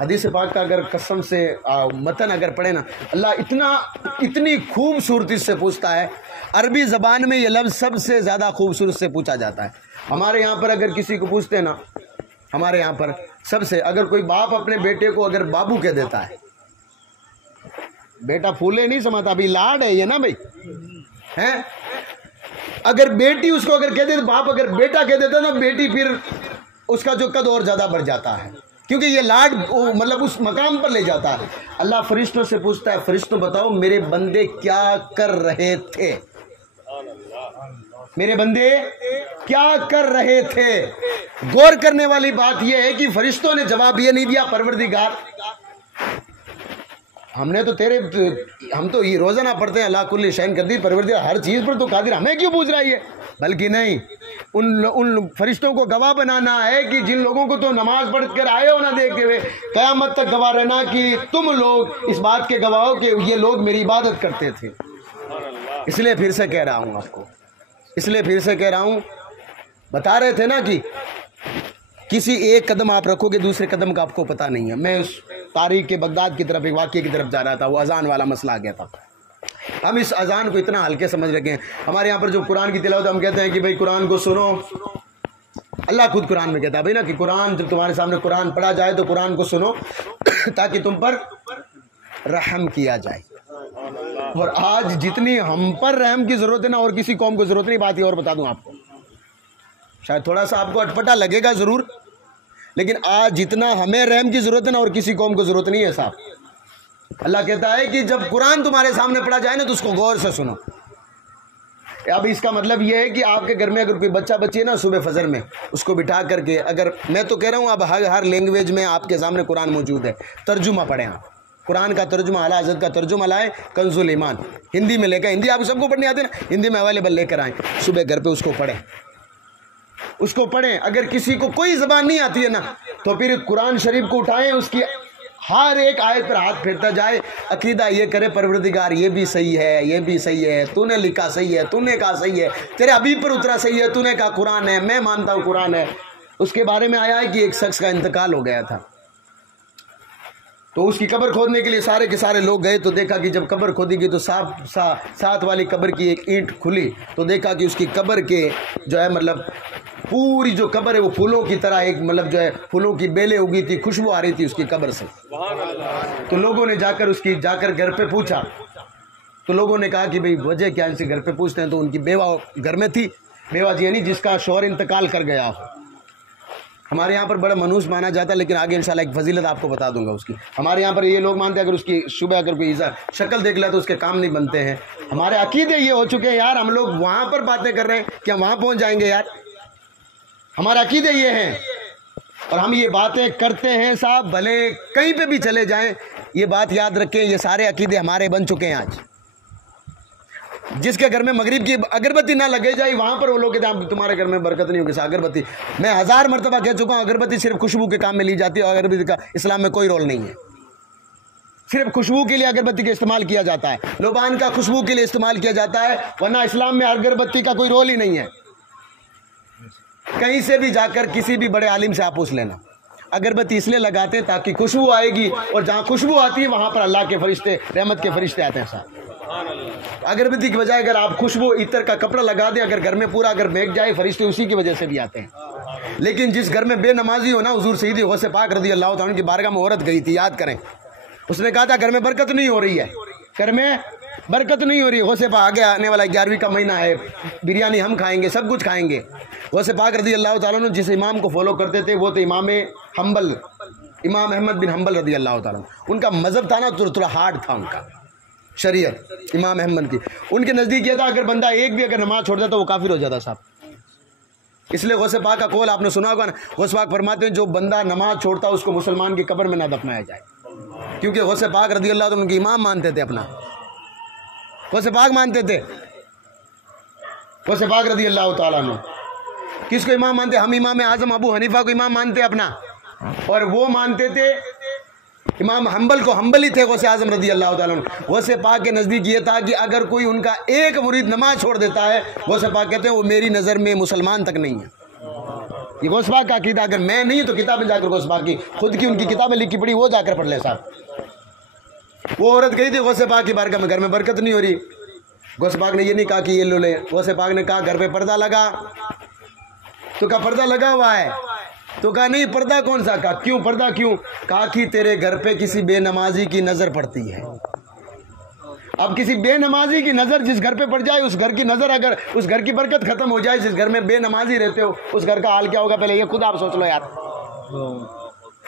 حدیث پاک کا اگر قسم سے متن اگر پڑھے نا, اللہ اتنی خوبصورتی سے پوچھتا ہے. عربی زبان میں یہ لفظ سب سے زیادہ خوبصورت سے پوچھا جاتا ہے. ہمارے یہاں پر اگر کسی کو پوچھتے ہیں نا, ہمارے یہاں پر سب سے, اگر کوئی باپ اپنے بیٹے کو اگر بابو کہہ دیتا ہے, بیٹا پھولے نہیں سماتا, ابھی لاڈ ہے یہ نا بھائی ہیں. اگر بیٹی اس کو اگر کہہ دے, باپ اگر بیٹا کہہ دیتا نا, بیٹی پھر اس کا جو قد اور زیادہ بڑھ جاتا ہے, کیونکہ یہ لاڈ مطلب اس مقام پر لے جاتا ہے. اللہ فرشتوں سے پوچھتا ہے, فرشتوں بتاؤ میرے بندے کیا کر رہے تھے, میرے بندے کیا کر رہے تھے. غور کرنے والی بات یہ ہے کہ فرشتوں نے جواب یہ نہیں دیا, پروردگار ہم نے تو ہم تو یہ روزانہ پڑھتے ہیں اللہ کل شیء قدیر, پروردگار ہر چیز پر تو قادر, ہمیں کیوں پوچھ رہا ہے یہ. بلکہ نہیں, ان فرشتوں کو گواہ بنانا ہے کہ جن لوگوں کو تو نماز پڑھ کر آئے ہو نہ دیکھتے ہوئے, قیامت تک گواہ رہنا کہ تم لوگ اس بات کے گواہ ہو کہ یہ لوگ میری عبادت کرتے تھے. اس لیے پھر سے کہہ رہا ہوں آپ کو, اس لیے پھر سے کہہ رہا ہوں, بتا رہے تھے نا کہ کسی ایک قدم آپ رکھو گے, دوسرے قدم کا آپ کو پتہ نہیں ہے. میں اس تاریخ کے بغداد کی طرف ایک واقعے کی طرف جا رہا تھا, وہ اذان والا مسئلہ آ گیا تھا. ہم اس اذان کو اتنا ہلکے سمجھ رکھے ہیں. ہمارے یہاں پر جو قرآن کی تلاوت ہم کہتے ہیں کہ بھائی قرآن کو سنو, اللہ خود قرآن میں کہتا ہے بھائی نا کہ قرآن جب تمہارے سامنے قرآن پڑھا جائے تو قرآن کو سنو تاکہ تم پر رحم کیا جائے. اور آج جتنی ہم پر رحم کی ضرورت ہے نا, اور کسی قوم کو ضرورت نہیں. بات یہ اور بتا دوں آپ کو, شاید تھوڑا سا آپ کو اٹپٹا لگے گا ضرور, لیکن آج جتنا ہمیں رحم کی ضرورت ہے نا, اور کسی قوم کو ضرورت نہیں ہے صاحب. اللہ کہتا ہے کہ جب قرآن تمہارے سامنے پڑھا جائے نا تو اس کو غور سے سنو. اب اس کا مطلب یہ ہے کہ آپ کے گھر میں اگر کوئی بچہ بچی ہے نا, صبح فجر میں اس کو بٹھا کر کے, اگر میں تو کہہ رہا ہوں اب ہر لینگویج میں آپ کے سامنے قرآن موجود ہے, ترجمہ پڑھیں آپ. قرآن کا ترجمہ, اعلیٰ حضرت کا ترجمہ لائیں, کنز الایمان ہندی میں لے کر, ہندی آپ سب کو پڑھنے آتے نا, ہندی میں اویلیبل لے کر آئیں, صبح گھر پہ اس کو پڑھیں, اس کو پڑھیں. اگر کسی کو کوئی زبان نہیں آتی ہے نا تو پھر قرآن شریف کو اٹھائیں, اس کی ہر ایک آیت پر ہاتھ پھیرتا جائے، عقیدہ یہ کرے پروردگار یہ بھی صحیح ہے، یہ بھی صحیح ہے، تو نے لکھا صحیح ہے، تو نے کہا صحیح ہے، تیرے حبیب پر اترا صحیح ہے، تو نے کہا قرآن ہے، میں مانتا ہوں قرآن ہے۔ اس کے بارے میں آیا ہے کہ ایک شخص کا انتقال ہو گیا تھا، تو اس کی قبر کھودنے کے لیے سارے کے سارے لوگ گئے، تو دیکھا کہ جب قبر کھودی گئی تو ساتھ والی قبر کی ایک اینٹ کھلی، تو دیکھا کہ اس کی قبر کے جو ہے مطلب پوری جو قبر ہے وہ پھولوں کی طرح ایک مطلب جو ہے پھولوں کی بیلیں اگی تھی، خوشبو آ رہی تھی اس کی قبر سے۔ تو لوگوں نے جا کر گھر پہ پوچھا، تو لوگوں نے کہا کہ بھئی وجہ کیا، ان سے گھر پہ پوچھتے ہیں، تو ان کی بیوہ گھر میں تھی، بیوہ یعنی جس کا شوہر انتقال کر گیا ہو۔ ہمارے یہاں پر بڑا منحوس مانا جاتا ہے، لیکن آگے انشاءاللہ ایک فضیلت آپ کو بتا دوں گا اس کی۔ ہمارے یہاں پر یہ لوگ مانتے ہیں اگر اس کی شبہ اگر کوئی شکل دیکھ لے تو اس کے کام نہیں بنتے ہیں۔ ہمارے عقیدے یہ ہو چکے ہیں یار، ہم لوگ وہاں پر باتیں کر رہے ہیں کہ ہم وہاں پہنچ جائیں گے یار، ہمارے عقیدے یہ ہیں اور ہم یہ باتیں کرتے ہیں صاحب، بھلے کہیں پہ بھی چلے جائیں یہ بات یاد رکھیں، یہ سارے عقیدے ہمارے بن چکے ہیں آج۔ جس کے گھر میں مغرب کی اگربتی نہ لگے جائے وہاں پر وہ لوگ کہتے ہیں تمہارے گھر میں برکت نہیں ہوگی اگربتی۔ میں 1000 مرتبہ کہہ چکا ہوں اگربتی صرف خوشبو کے کام میں لی جاتی ہے، اور اگربتی کا اسلام میں کوئی رول نہیں ہے، صرف خوشبو کے لیے اگربتی کا استعمال کیا جاتا ہے، لوبان کا خوشبو کے لیے استعمال کیا جاتا ہے، ورنہ اسلام میں اگربتی کا کوئی رول ہی نہیں ہے۔ کہیں سے بھی جا کر کسی بھی بڑے عالم سے آپ پوچھ لینا، اگربتی اس لیے لگاتے ہیں تاکہ خوشبو آئے گی، اور جہاں خوشبو آتی ہے وہاں پر اللہ کے فرشتے، رحمت کے فرشتے آتے ہیں صاحب۔ اگربتی کی بجائے اگر آپ خوشبو عطر کا کپڑا لگا دیں، اگر گھر میں پورا اگر بھیگ جائے، فرشتے اسی کی وجہ سے بھی آتے ہیں۔ لیکن جس گھر میں بے نمازی ہو نا، حضور سیدی غوث پاک رضی اللہ تعالیٰ کی بارگاہ میں عورت گئی تھی، یاد کریں، اس نے کہا تھا گھر میں برکت نہیں ہو رہی ہے، گھر میں برکت نہیں ہو رہی ہے۔ غوث پاک آگے آنے والا 11ویں کا مہینہ ہے، بریانی ہم کھائیں گے، سب کچھ کھائیں گے۔ غوث پاک رضی اللہ تعالیٰ نے جس امام کو فالو کرتے تھے وہ تھے امام احمد بن حنبل رضی اللہ تعالیٰ۔ ان کا مذہب تھا نا تھوڑا ہارڈ تھا، ان کا شریعت امام احمد کی، ان کے نزدیک یہ تھا اگر بندہ ایک بھی اگر نماز چھوڑ دیتا وہ کافر ہو جاتا صاحب۔ اس لیے غوث پاک کا قول آپ نے سنا ہوگا نا، غوث پاک فرماتے ہیں جو بندہ نماز چھوڑتا اس کو مسلمان کی قبر میں نہ دفنایا جائے، کیونکہ غوث پاک رضی اللہ عنہ ان کے امام مانتے تھے، اپنا غوث پاک مانتے تھے۔ غوث پاک رضی اللہ تعالیٰ عنہ کس کو امام مانتے؟ ہم امام اعظم ابو حنیفہ کو امام مانتے اپنا، اور وہ مانتے تھے امام حنبل کو، حنبلی تھے غوث اعظم رضی اللہ تعالیٰ عنہ۔ غوث پاک کے نزدیک یہ تھا کہ اگر کوئی ان کا ایک مرید نماز چھوڑ دیتا ہے، غوث پاک کہتے ہیں وہ میری نظر میں مسلمان تک نہیں ہے۔ یہ غوث پاک کا عقیدہ، اگر میں نہیں تو کتابیں جا کر غوث پاک کی خود کی ان کی کتابیں لکھی پڑی وہ جا کر پڑھ لے صاحب۔ وہ عورت گئی تھی غوث پاک کی بارگاہ میں، گھر میں برکت نہیں ہو رہی، غوث پاک نے یہ نہیں کہا کہ یہ لو لے، غوث پاک نے کہا گھر پہ پردہ لگا، تو کہا پردہ لگا ہوا ہے، تو کہا نہیں پردہ کون سا، کہا کیوں پردہ کیوں، کہا کہ تیرے گھر پہ کسی بے نمازی کی نظر پڑتی ہے۔ اب کسی بے نمازی کی نظر جس گھر پہ پڑ جائے، اس گھر کی نظر اگر اس گھر کی برکت ختم ہو جائے، جس گھر میں بے نمازی رہتے ہو اس گھر کا حال کیا ہوگا، پہلے یہ خود آپ سوچ لو یار۔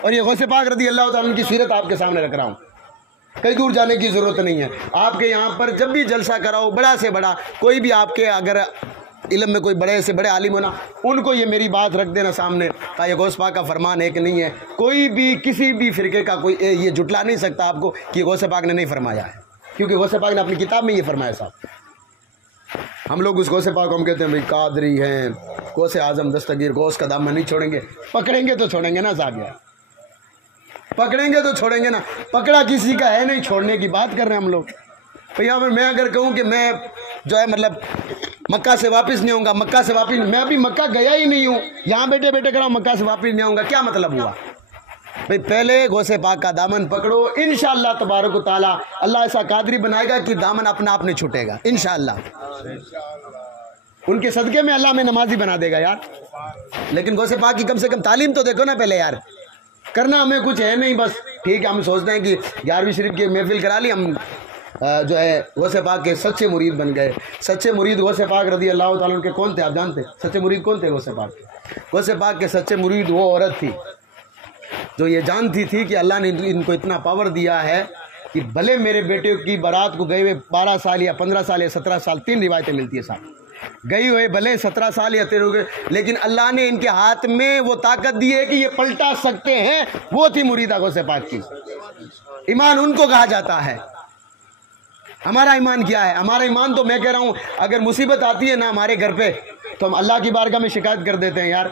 اور یہ غوث پاک رضی اللہ تعالیٰ کی سیرت آپ کے سامنے رکھ رہا ہوں، کہیں دور جانے کی ضرورت نہیں ہے۔ آپ کے یہاں پر جب بھی جلسہ کراؤ، بڑا سے بڑا کوئی بھی آپ کے اگر علم میں کوئی بڑے سے بڑے عالم ہونا، ان کو یہ میری بات رکھ دینا سامنے، کہا یہ غوث پاک کا فرمان ہے کہ نہیں ہے، کوئی بھی کسی بھی فرقے کا کوئی یہ جھٹلا نہیں سکتا آپ کو کہ غوث پاک نے نہیں فرمایا ہے، کیونکہ غوث پاک نے اپنی کتاب میں یہ فرمایا صاحب۔ ہم لوگ اس غوث پاک ہم کہتے ہیں بھائی قادری ہیں، غوث اعظم دستگیر، غوث کا دامن نہیں چھوڑیں گے، پکڑیں گے تو چھوڑیں گے نا صاحب یار، پکڑیں گے تو چھوڑیں گے نا، پکڑا کسی کا ہے نہیں، چھوڑنے کی بات کر رہے ہیں ہم لوگ۔ بھیا میں اگر کہوں کہ میں جو ہے مطلب مکہ سے واپس نہیں آؤں گا، مکہ سے واپس، میں ابھی مکہ گیا ہی نہیں ہوں، یہاں بیٹھے بیٹھے کر مکہ سے واپس نہیں آؤں گا، کیا مطلب ہوا؟ بھئی پہلے غوث پاک کا دامن پکڑو، انشاءاللہ تبارک و تعالی اللہ ایسا قادری بنائے گا کہ دامن اپنا آپ نہیں چھوٹے گا انشاءاللہ، ان کے صدقے میں اللہ میں نمازی بنا دے گا یار۔ لیکن غوث پاک کی کم سے کم تعلیم تو دیکھو نا پہلے یار، کرنا ہمیں کچھ ہے نہیں، بس ٹھیک ہے ہم سوچتے ہیں کہ 11ویں شریف کی محفل کرا لی، ہم جو ہے غوث پاک کے سچے مرید بن گئے۔ سچے مرید غوث پاک رضی اللہ تعالیٰ کے کون تھے آپ جانتے؟ سچے مرید کون تھے غوث پاک کے؟ غوث پاک کے سچے مرید وہ عورت تھی جو یہ جانتی تھی کہ اللہ نے ان کو اتنا پاور دیا ہے کہ بھلے میرے بیٹے کی بارات کو گئے ہوئے 12 سال یا 15 سال یا 17 سال، 3 روایتیں ملتی ہیں صاحب، گئی ہوئے بھلے 17 سال یا 13 گئے، لیکن اللہ نے ان کے ہاتھ میں وہ طاقت دی ہے کہ یہ پلٹا سکتے ہیں۔ وہ تھی مریدہ غوث پاک کی، ایمان ان کو کہا جاتا ہے۔ ہمارا ایمان کیا ہے؟ ہمارا ایمان تو میں کہہ رہا ہوں اگر مصیبت آتی ہے نا ہمارے گھر پہ تو ہم اللہ کی بارگاہ میں شکایت کر دیتے ہیں یار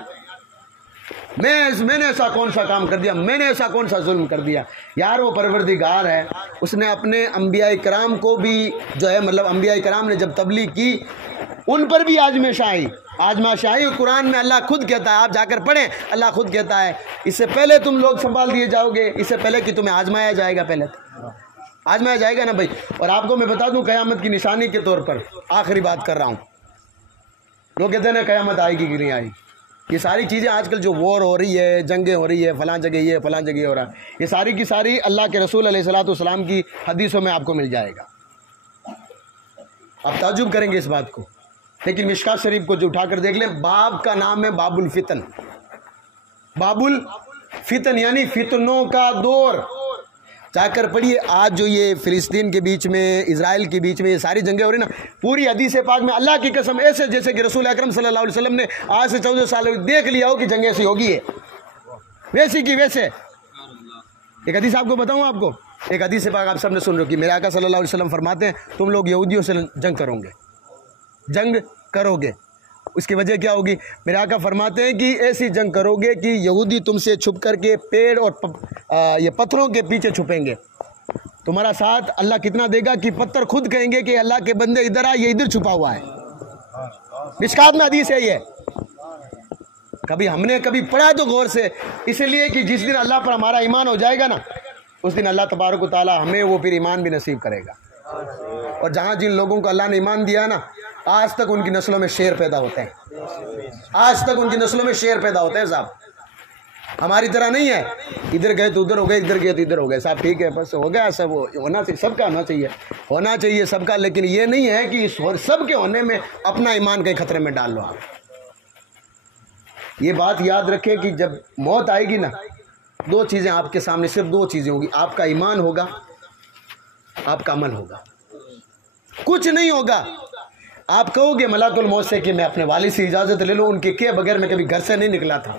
میں نے ایسا کون سا کام کر دیا، میں نے ایسا کون سا ظلم کر دیا؟ یار وہ پروردگار ہے، اس نے اپنے انبیاء کرام کو بھی جو ہے مطلب انبیاء کرام نے جب تبلیغ کی ان پر بھی آزمائش آئی۔ قرآن میں اللہ خود کہتا ہے، آپ جا کر پڑھیں، اللہ خود کہتا ہے اس سے پہلے تم لوگ سنبھال دیے جاؤ گے، اس سے پہلے کہ تمہیں آزمایا جائے گا، پہلے آزمایا جائے گا نا بھائی۔ اور آپ کو میں بتا دوں قیامت کی نشانی کے طور پر آخری بات کر رہا ہوں، لوگ کہتے ہیں نا قیامت آئے گی کہ نہیں آئے گی، یہ ساری چیزیں آج کل جو وار ہو رہی ہے، جنگیں ہو رہی ہے، فلاں جگہ یہ فلاں جگہ ہو رہا ہے، یہ ساری کی ساری اللہ کے رسول علیہ الصلوۃ والسلام کی حدیثوں میں آپ کو مل جائے گا۔ آپ تعجب کریں گے اس بات کو، لیکن مشکات شریف کو جو اٹھا کر دیکھ لیں، باب کا نام ہے باب الفتن، باب الفتن یعنی فتنوں کا دور۔ جا کر پڑھیے، آج جو یہ فلسطین کے بیچ میں، اسرائیل کے بیچ میں یہ ساری جنگیں ہو رہی نا، پوری حدیث پاک میں اللہ کی قسم ایسے جیسے کہ رسول اکرم صلی اللہ علیہ وسلم نے آج سے 14 سال دیکھ لیا ہو کہ جنگ ایسی ہوگی ہے، ویسی کی ویسے۔ ایک حدیث آپ کو بتاؤں، آپ کو ایک حدیث پاک آپ سب نے سن رکھی، میرے آقا صلی اللہ علیہ وسلم فرماتے ہیں تم لوگ یہودیوں سے جنگ کرو گے، اس کی وجہ کیا ہوگی؟ میرے آقا فرماتے ہیں کہ ایسی جنگ کرو گے کہ یہودی تم سے چھپ کر کے پیڑ اور یہ پتھروں کے پیچھے چھپیں گے، تمہارا ساتھ اللہ کتنا دے گا کہ پتھر خود کہیں گے کہ اللہ کے بندے ادھر آ، یہ ادھر چھپا ہوا ہے۔ مشکات میں حدیث ہے یہ، کبھی ہم نے کبھی پڑھا تو غور سے، اس لیے کہ جس دن اللہ پر ہمارا ایمان ہو جائے گا نا، اس دن اللہ تبارک و تعالی ہمیں وہ پھر ایمان بھی نصیب کرے گا۔ اور جہاں جن لوگوں کو اللہ نے ایمان دیا نا، آج تک ان کی نسلوں میں شیر پیدا ہوتے ہیں، آج تک ان کی نسلوں میں شیر پیدا ہوتے ہیں صاحب، ہماری طرح نہیں ہے ادھر گئے تو ادھر ہو گئے، ادھر گئے تو ادھر ہو گئے صاحب، ٹھیک ہے بس ہو گیا سب، ہونا چاہیے سب کا، ہونا چاہیے سب کا، لیکن یہ نہیں ہے کہ سب کے ہونے میں اپنا ایمان کہیں خطرے میں ڈال لو آپ۔ یہ بات یاد رکھیں کہ جب موت آئے گی نا، دو چیزیں آپ کے سامنے، صرف دو چیزیں ہوں گی، آپ کا ایمان ہوگا، آپ کا عمل ہوگا، کچھ نہیں ہوگا۔ آپ کہو گے ملاک الموت سے کہ میں اپنے والد سے اجازت لے لوں، ان کے کیے بغیر میں کبھی گھر سے نہیں نکلا تھا۔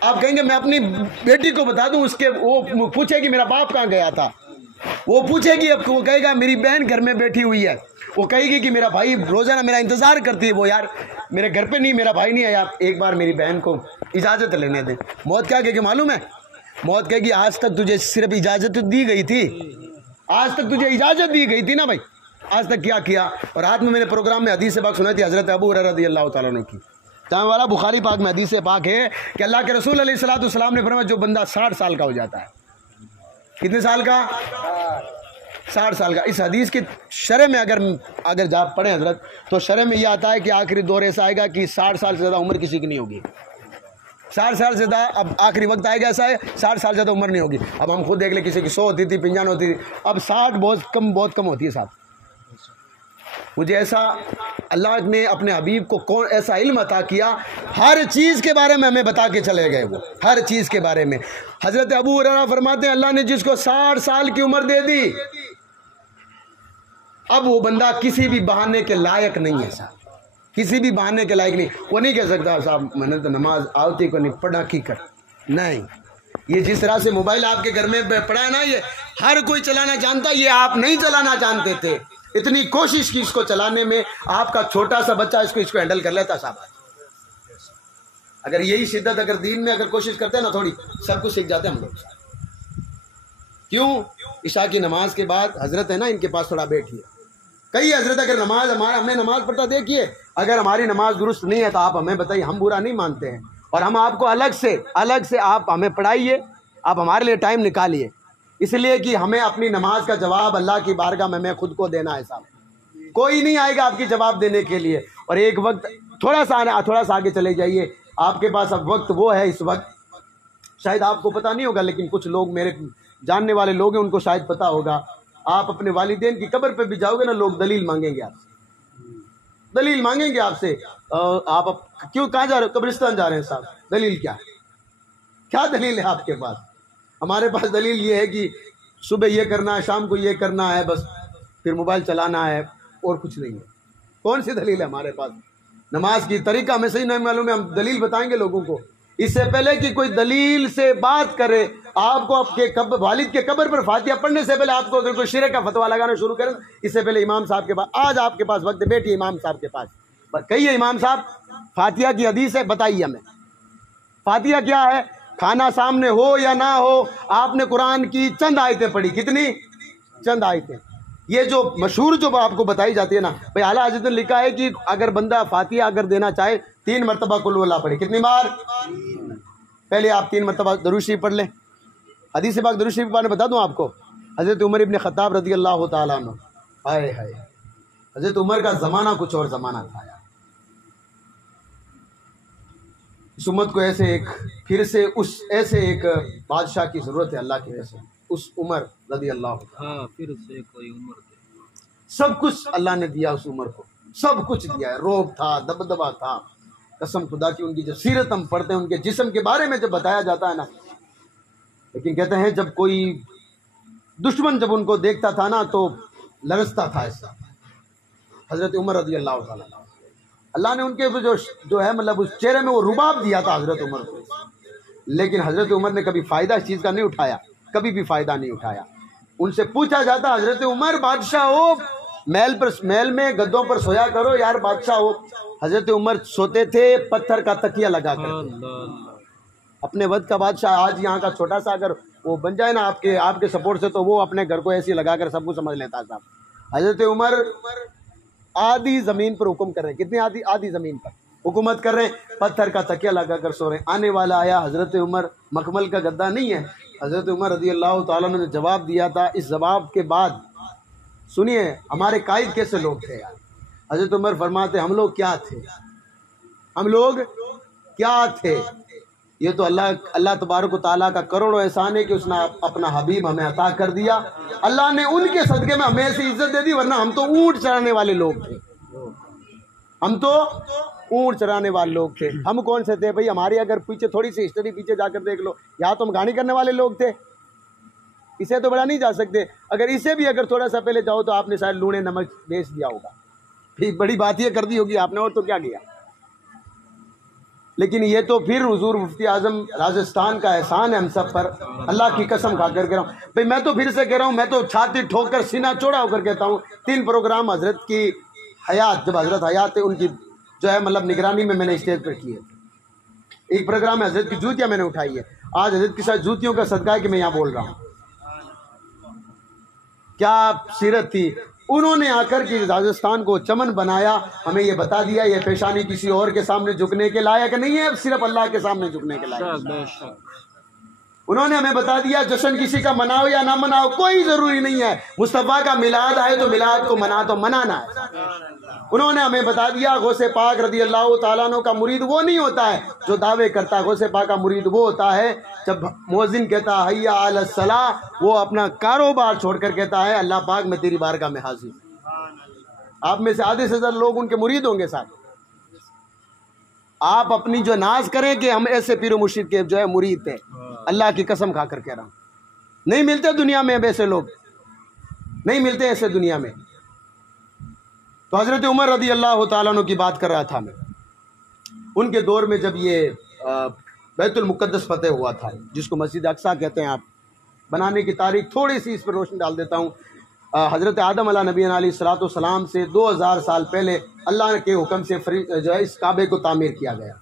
آپ کہیں گے میں اپنی بیٹی کو بتا دوں، اس کے وہ پوچھے گی میرا باپ کہاں گیا تھا، وہ پوچھے گی، اب وہ کہے گا میری بہن گھر میں بیٹھی ہوئی ہے، وہ کہے گی کہ میرا بھائی روزانہ میرا انتظار کرتی ہے، وہ یار میرے گھر پہ نہیں، میرا بھائی نہیں آیا، ایک بار میری بہن کو اجازت لینے دیں۔ موت کیا کہے گی معلوم ہے؟ موت کہے گی آج تک تجھے صرف اجازت دی گئی تھی، آج تک تجھے اجازت دی گئی تھی نا بھائی، آج تک کیا کیا؟ اور رات میں نے پروگرام میں حدیث پاک سنائی تھی حضرت ابو ہریرہ رضی اللہ تعالیٰ عنہ کی، جہاں والا بخاری پاک میں حدیث پاک ہے کہ اللہ کے رسول علیہ الصلوۃ والسلام نے فرمایا جو بندہ 60 سال کا ہو جاتا ہے، کتنے سال کا؟ 60 سال کا۔ اس حدیث کی شرح میں اگر جا پڑھیں حضرت، تو شرح میں یہ آتا ہے کہ آخری دور ایسا آئے گا کہ 60 سال سے زیادہ عمر کسی کی نہیں ہوگی، 60 سال سے زیادہ، اب آخری وقت آئے گا ایسا ہے 60 سال سے زیادہ عمر نہیں ہوگی۔ اب ہم خود دیکھ لیں، کسی کی 100 ہوتی تھی، 55 ہوتی تھی، اب 60 بہت کم ہوتی ہے صاحب۔ مجھے ایسا اللہ نے اپنے حبیب کو کون ایسا علم عطا کیا، ہر چیز کے بارے میں ہمیں بتا کے چلے گئے، وہ ہر چیز کے بارے میں۔ حضرت ابو ہریرہ فرماتے ہیں اللہ نے جس کو 60 سال کی عمر دے دی، اب وہ بندہ کسی بھی بہانے کے لائق نہیں ہے صاحب، کسی بھی بہانے کے لائق نہیں، وہ نہیں کہہ سکتا صاحب میں نے تو نماز آتی کو نہیں پڑھا کی کر، نہیں۔ یہ جس طرح سے موبائل آپ کے گھر میں پڑا ہے نا، یہ ہر کوئی چلانا جانتا، یہ آپ نہیں چلانا جانتے تھے، اتنی کوشش کی اس کو چلانے میں، آپ کا چھوٹا سا بچہ اس کو ہینڈل کر لیتا صاحب۔ اگر یہی شدت اگر دین میں اگر کوشش کرتے ہیں نا تھوڑی، سب کچھ سیکھ جاتے ہیں ہم لوگ۔ کیوں؟ عشاء کی نماز کے بعد حضرت ہے نا ان کے پاس تھوڑا بیٹھیے، کئی حضرت اگر نماز ہمیں نماز پڑھتا دیکھیے، اگر ہماری نماز درست نہیں ہے تو آپ ہمیں بتائیے، ہم برا نہیں مانتے ہیں، اور ہم آپ کو الگ سے آپ ہمیں پڑھائیے، آپ ہمارے لیے ٹائم نکالیے، اس لیے کہ ہمیں اپنی نماز کا جواب اللہ کی بارگاہ میں خود کو دینا ہے صاحب، کوئی نہیں آئے گا آپ کی جواب دینے کے لیے۔ اور ایک وقت تھوڑا سا آگے چلے جائیے، آپ کے پاس اب وقت وہ ہے، اس وقت شاید آپ کو پتہ نہیں ہوگا، لیکن کچھ لوگ میرے جاننے والے لوگ ہیں ان کو شاید پتہ ہوگا، آپ اپنے والدین کی قبر پہ بھی جاؤ گے نا، لوگ دلیل مانگیں گے آپ سے، دلیل مانگیں گے آپ سے، آپ کیوں کہاں جا رہے ہو؟ قبرستان جا رہے ہیں صاحب، دلیل کیا دلیل ہے آپ کے پاس؟ ہمارے پاس دلیل یہ ہے کہ صبح یہ کرنا ہے، شام کو یہ کرنا ہے، بس پھر موبائل چلانا ہے، اور کچھ نہیں ہے۔ کون سی دلیل ہے ہمارے پاس؟ نماز کی طریقہ ہمیں صحیح نہیں معلوم ہے، ہم دلیل بتائیں گے لوگوں کو۔ اس سے پہلے کہ کوئی دلیل سے بات کرے، آپ کو آپ کے والد کے قبر پر فاتحہ پڑھنے سے پہلے آپ کو اگر کوئی شرک کا فتویٰ لگانا شروع کریں، اس سے پہلے امام صاحب کے پاس، آج آپ کے پاس وقت ہے، بیٹھیے امام صاحب کے پاس، کہیے امام صاحب فاتحہ کی حدیث ہے، بتائیے ہمیں فاتحہ کیا ہے؟ کھانا سامنے ہو یا نہ ہو، آپ نے قرآن کی چند آیتیں پڑھی، کتنی؟ چند آیتیں۔ یہ جو مشہور جو آپ کو بتائی جاتی ہے نا بھائی، اعلیٰ حضرت نے لکھا ہے کہ اگر بندہ فاتحہ اگر دینا چاہے 3 مرتبہ قل اللہ پڑھے، کتنی بار؟ پہلے آپ 3 مرتبہ درود شریف پڑھ لیں۔ حدیث پاک درود شریف کے بارے میں بتا دوں آپ کو، حضرت عمر ابن خطاب رضی اللہ تعالیٰ عنہ، ہائے ہائے، حضرت عمر کا زمانہ کچھ اور زمانہ تھا یار۔ اس امت کو ایسے ایک پھر سے ایسے ایک بادشاہ کی ضرورت ہے اللہ کی وجہ سے، اس عمر رضی اللہ عنہ، پھر سے کوئی عمر دے۔ سب کچھ اللہ نے دیا اس عمر کو، سب کچھ دیا ہے، روب تھا، دبدبہ تھا، قسم خدا کی ان کی جب سیرت ہم پڑھتے ہیں ان کے جسم کے بارے میں جب بتایا جاتا ہے نا، لیکن کہتے ہیں جب کوئی دشمن جب ان کو دیکھتا تھا نا تو لرزتا تھا ایسا۔ حضرت عمر رضی اللہ تعالیٰ عنہ، اللہ نے ان کے جو ہے مطلب اس چہرے میں وہ رباب دیا تھا حضرت عمر کو، لیکن حضرت عمر نے کبھی فائدہ اس چیز کا نہیں اٹھایا، کبھی بھی فائدہ نہیں اٹھایا۔ ان سے پوچھا جاتا حضرت عمر بادشاہ ہو، محل میں گدوں پر سویا کرو یار بادشاہ ہو، حضرت عمر سوتے تھے پتھر کا تکیہ لگا کر۔ اپنے وقت کا بادشاہ آج یہاں کا چھوٹا سا اگر وہ بن جائے نا آپ کے سپورٹ سے تو وہ اپنے گھر کو ایسی لگا کر سب کو سمجھ لیتا صاحب۔ حضرت عمر آدھی زمین پر حکم کر رہے ہیں، کتنی آدھی زمین پر حکومت کر رہے ہیں، پتھر کا تکیہ لگا کر سو رہے ہیں۔ آنے والا آیا حضرت عمر مخمل کا گدا نہیں ہے، حضرت عمر رضی اللہ تعالیٰ نے جواب دیا تھا۔ اس جواب کے بعد سنیے ہمارے قائد کیسے لوگ تھے یار۔ حضرت عمر فرماتے ہم لوگ کیا تھے، ہم لوگ کیا تھے، یہ تو اللہ تبارک و تعالیٰ کا کروڑوں احسان ہے کہ اس نے اپنا حبیب ہمیں عطا کر دیا۔ اللہ نے ان کے صدقے میں ہمیں ایسی عزت دے دی، ورنہ ہم تو اونٹ چرانے والے لوگ تھے، ہم تو اونٹ چرانے والے لوگ تھے۔ ہم کون سے تھے بھائی؟ ہماری اگر پیچھے تھوڑی سی ہسٹری پیچھے جا کر دیکھ لو، یا تو ہم گاڑی کرنے والے لوگ تھے، اسے تو بڑا نہیں جا سکتے، اگر اسے بھی اگر تھوڑا سا پہلے جاؤ تو آپ نے شاید لونے نمک بیچ دیا ہوگا، پھر بڑی بات یہ کر دی ہوگی آپ نے، اور تو کیا کیا۔ لیکن یہ تو پھر حضور مفتی اعظم راجستھان کا احسان ہے ہم سب پر، اللہ کی قسم کھا کر کہہ رہا ہوں بھائی، میں تو پھر سے کہہ رہا ہوں، میں تو چھاتی ٹھوک کر سینہ چوڑا ہو کر کہتا ہوں، 3 پروگرام حضرت کی حیات، جب حضرت حیات تھے ان کی جو ہے مطلب نگرانی میں نے اسٹیج پر کی ہے۔ ایک پروگرام ہے حضرت کی جوتیاں میں نے اٹھائی ہے، آج حضرت کے ساتھ جوتیوں کا صدقہ ہے کہ میں یہاں بول رہا ہوں۔ کیا سیرت تھی، انہوں نے آ کر کے راجستھان کو چمن بنایا، ہمیں یہ بتا دیا یہ پیشانی کسی اور کے سامنے جھکنے کے لائق نہیں ہے، صرف اللہ کے سامنے جھکنے کے لائق۔ انہوں نے ہمیں بتا دیا جشن کسی کا مناؤ یا نہ مناؤ کوئی ضروری نہیں ہے، مصطفیٰ کا میلاد ہے تو میلاد کو منانا ہے۔ انہوں نے ہمیں بتا دیا غوث پاک رضی اللہ تعالیٰ عنہ کا مرید وہ نہیں ہوتا ہے جو دعوے کرتا ہے، غوث پاک کا مرید وہ ہوتا ہے جب مؤذن کہتا ہے حی علی الصلاۃ، وہ اپنا کاروبار چھوڑ کر کہتا ہے اللہ پاک میں تیری بارگاہ میں حاضر ہوں۔ آپ میں سے آدھے سے زیادہ لوگ ان کے مرید ہوں گے صاحب۔ آپ اپنی جو ناز کریں کہ ہم ایسے پیر و مرشد کے جو ہے مرید تھے، اللہ کی قسم کھا کر کہہ رہا ہوں، نہیں ملتے دنیا میں ایسے لوگ، نہیں ملتے ایسے دنیا میں۔ تو حضرت عمر رضی اللہ تعالیٰ عنہ کی بات کر رہا تھا میں، ان کے دور میں جب یہ بیت المقدس فتح ہوا تھا، جس کو مسجد اقصیٰ کہتے ہیں، آپ بنانے کی تاریخ تھوڑی سی اس پر روشنی ڈال دیتا ہوں۔ حضرت آدم علیہ نبی علیہ الصلوۃ والسلام سے 2000 سال پہلے اللہ کے حکم سے جو ہے اس کعبے کو تعمیر کیا گیا،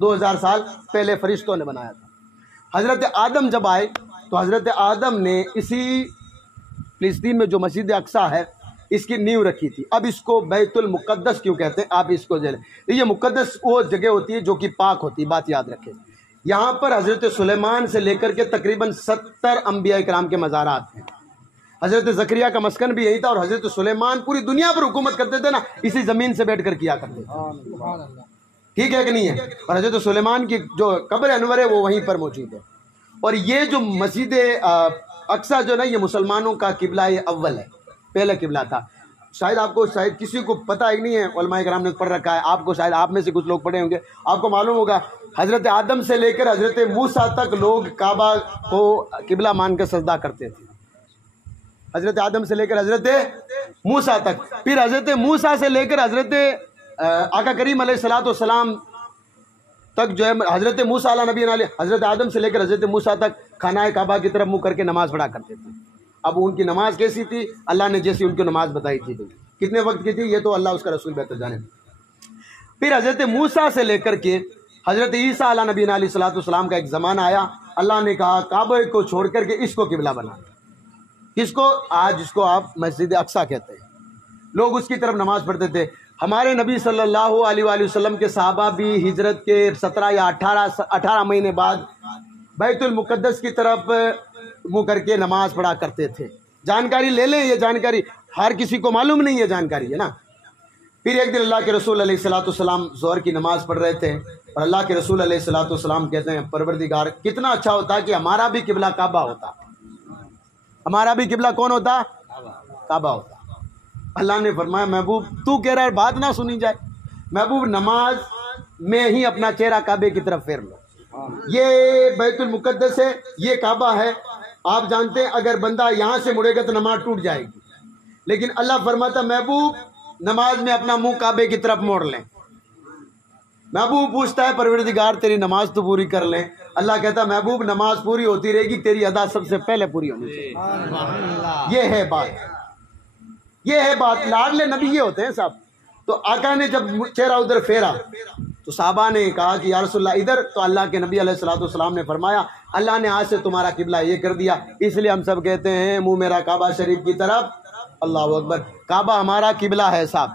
2000 سال پہلے فرشتوں نے بنایا تھا۔ حضرت آدم جب آئے تو حضرت آدم نے اسی فلسطین میں جو مسجد اقصیٰ ہے اس کی نیو رکھی تھی۔ اب اس کو بیت المقدس کیوں کہتے ہیں؟ آپ اس کو یہ مقدس وہ جگہ ہوتی ہے جو کہ پاک ہوتی ہے، بات یاد رکھیں۔ یہاں پر حضرت سلیمان سے لے کر کے تقریباً 70 انبیاء کرام کے مزارات ہیں۔ حضرت زکریا کا مسکن بھی یہی تھا، اور حضرت سلیمان پوری دنیا پر حکومت کرتے تھے نا، اسی زمین سے بیٹھ کر کیا کرتے تھے، ٹھیک ہے کہ نہیں ہے؟ اور حضرت سلیمان کی جو قبر انور ہے وہ وہیں پر موجود ہے۔ اور یہ جو مسجد اقصیٰ جو نا، یہ مسلمانوں کا قبلہ اول ہے، پہلا قبلہ تھا۔ شاید آپ کو شاید کسی کو پتہ ہی نہیں ہے، علماء کرام نے پڑھ رکھا ہے، آپ کو شاید آپ میں سے کچھ لوگ پڑھے ہوں گے، آپ کو معلوم ہوگا حضرت آدم سے لے کر حضرت موسیٰ تک لوگ کعبہ کو قبلہ مان کر سجدہ کرتے تھے، حضرت آدم سے لے کر حضرت موسیٰ تک، پھر حضرت موسیٰ سے لے کر حضرت آقا کریم علیہ الصلوۃ والسلام تک جو ہے حضرت موسیٰ علیہ نبی علیہ، حضرت آدم سے لے کر حضرت موسیٰ تک خانہ کعبہ کی طرف منہ کر کے نماز پڑھا کرتے تھے۔ اب ان کی نماز کیسی تھی؟ اللہ نے جیسی ان کو نماز بتائی تھی، کتنے وقت کی تھی یہ تو اللہ اس کا رسول بہتر جانے۔ پھر حضرت موسیٰ سے لے کر کے حضرت عیسیٰ علیہ نبی علیہ الصلوۃ والسلام کا ایک زمانہ آیا، اللہ نے کہا کعبے کو چھوڑ کر کے اس کو قبلہ بنا. کس کو؟ آج اس کو آپ مسجد اقصیٰ کہتے ہیں. لوگ اس کی طرف نماز پڑھتے تھے. ہمارے نبی صلی اللہ علیہ وآلہ وسلم کے صحابہ بھی ہجرت کے 17 یا 18 مہینے بعد بیت المقدس کی طرف منہ کر کے نماز پڑھا کرتے تھے. جانکاری لے لیں، یہ جانکاری ہر کسی کو معلوم نہیں ہے، جانکاری ہے نا. پھر ایک دن اللہ کے رسول علیہ الصلوۃ والسلام ظہر کی نماز پڑھ رہے تھے اور اللہ کے رسول علیہ الصلوۃ والسلام کہتے ہیں پروردگار کتنا اچھا ہوتا کہ ہمارا بھی قبلہ کعبہ ہوتا. ہمارا بھی قبلہ کون ہوتا؟ کعبہ ہوتا. اللہ نے فرمایا محبوب تو کہہ رہا ہے بات نہ سنی جائے، محبوب نماز میں ہی اپنا چہرہ کعبے کی طرف پھیر لو. یہ بیت المقدس ہے، یہ کعبہ ہے. آپ جانتے ہیں اگر بندہ یہاں سے مڑے گا تو نماز ٹوٹ جائے گی، لیکن اللہ فرماتا محبوب نماز میں اپنا منہ کعبے کی طرف موڑ لیں. محبوب پوچھتا ہے پروردگار تیری نماز تو پوری کر لیں. اللہ کہتا محبوب نماز پوری ہوتی رہے گی، تیری ادا سب سے پہلے پوری ہونی چاہیے. یہ ہے بات، یہ ہے بات. لاڈلے نبی یہ ہوتے ہیں صاحب. تو آقا نے جب چہرہ ادھر پھیرا تو صحابہ نے کہا کہ یا رسول اللہ ادھر. تو اللہ کے نبی علیہ الصلوۃ والسلام نے فرمایا اللہ نے آج سے تمہارا قبلہ یہ کر دیا، اس لیے ہم سب کہتے ہیں منہ میرا کعبہ شریف کی طرف. اللہ اکبر. کعبہ ہمارا قبلہ ہے صاحب.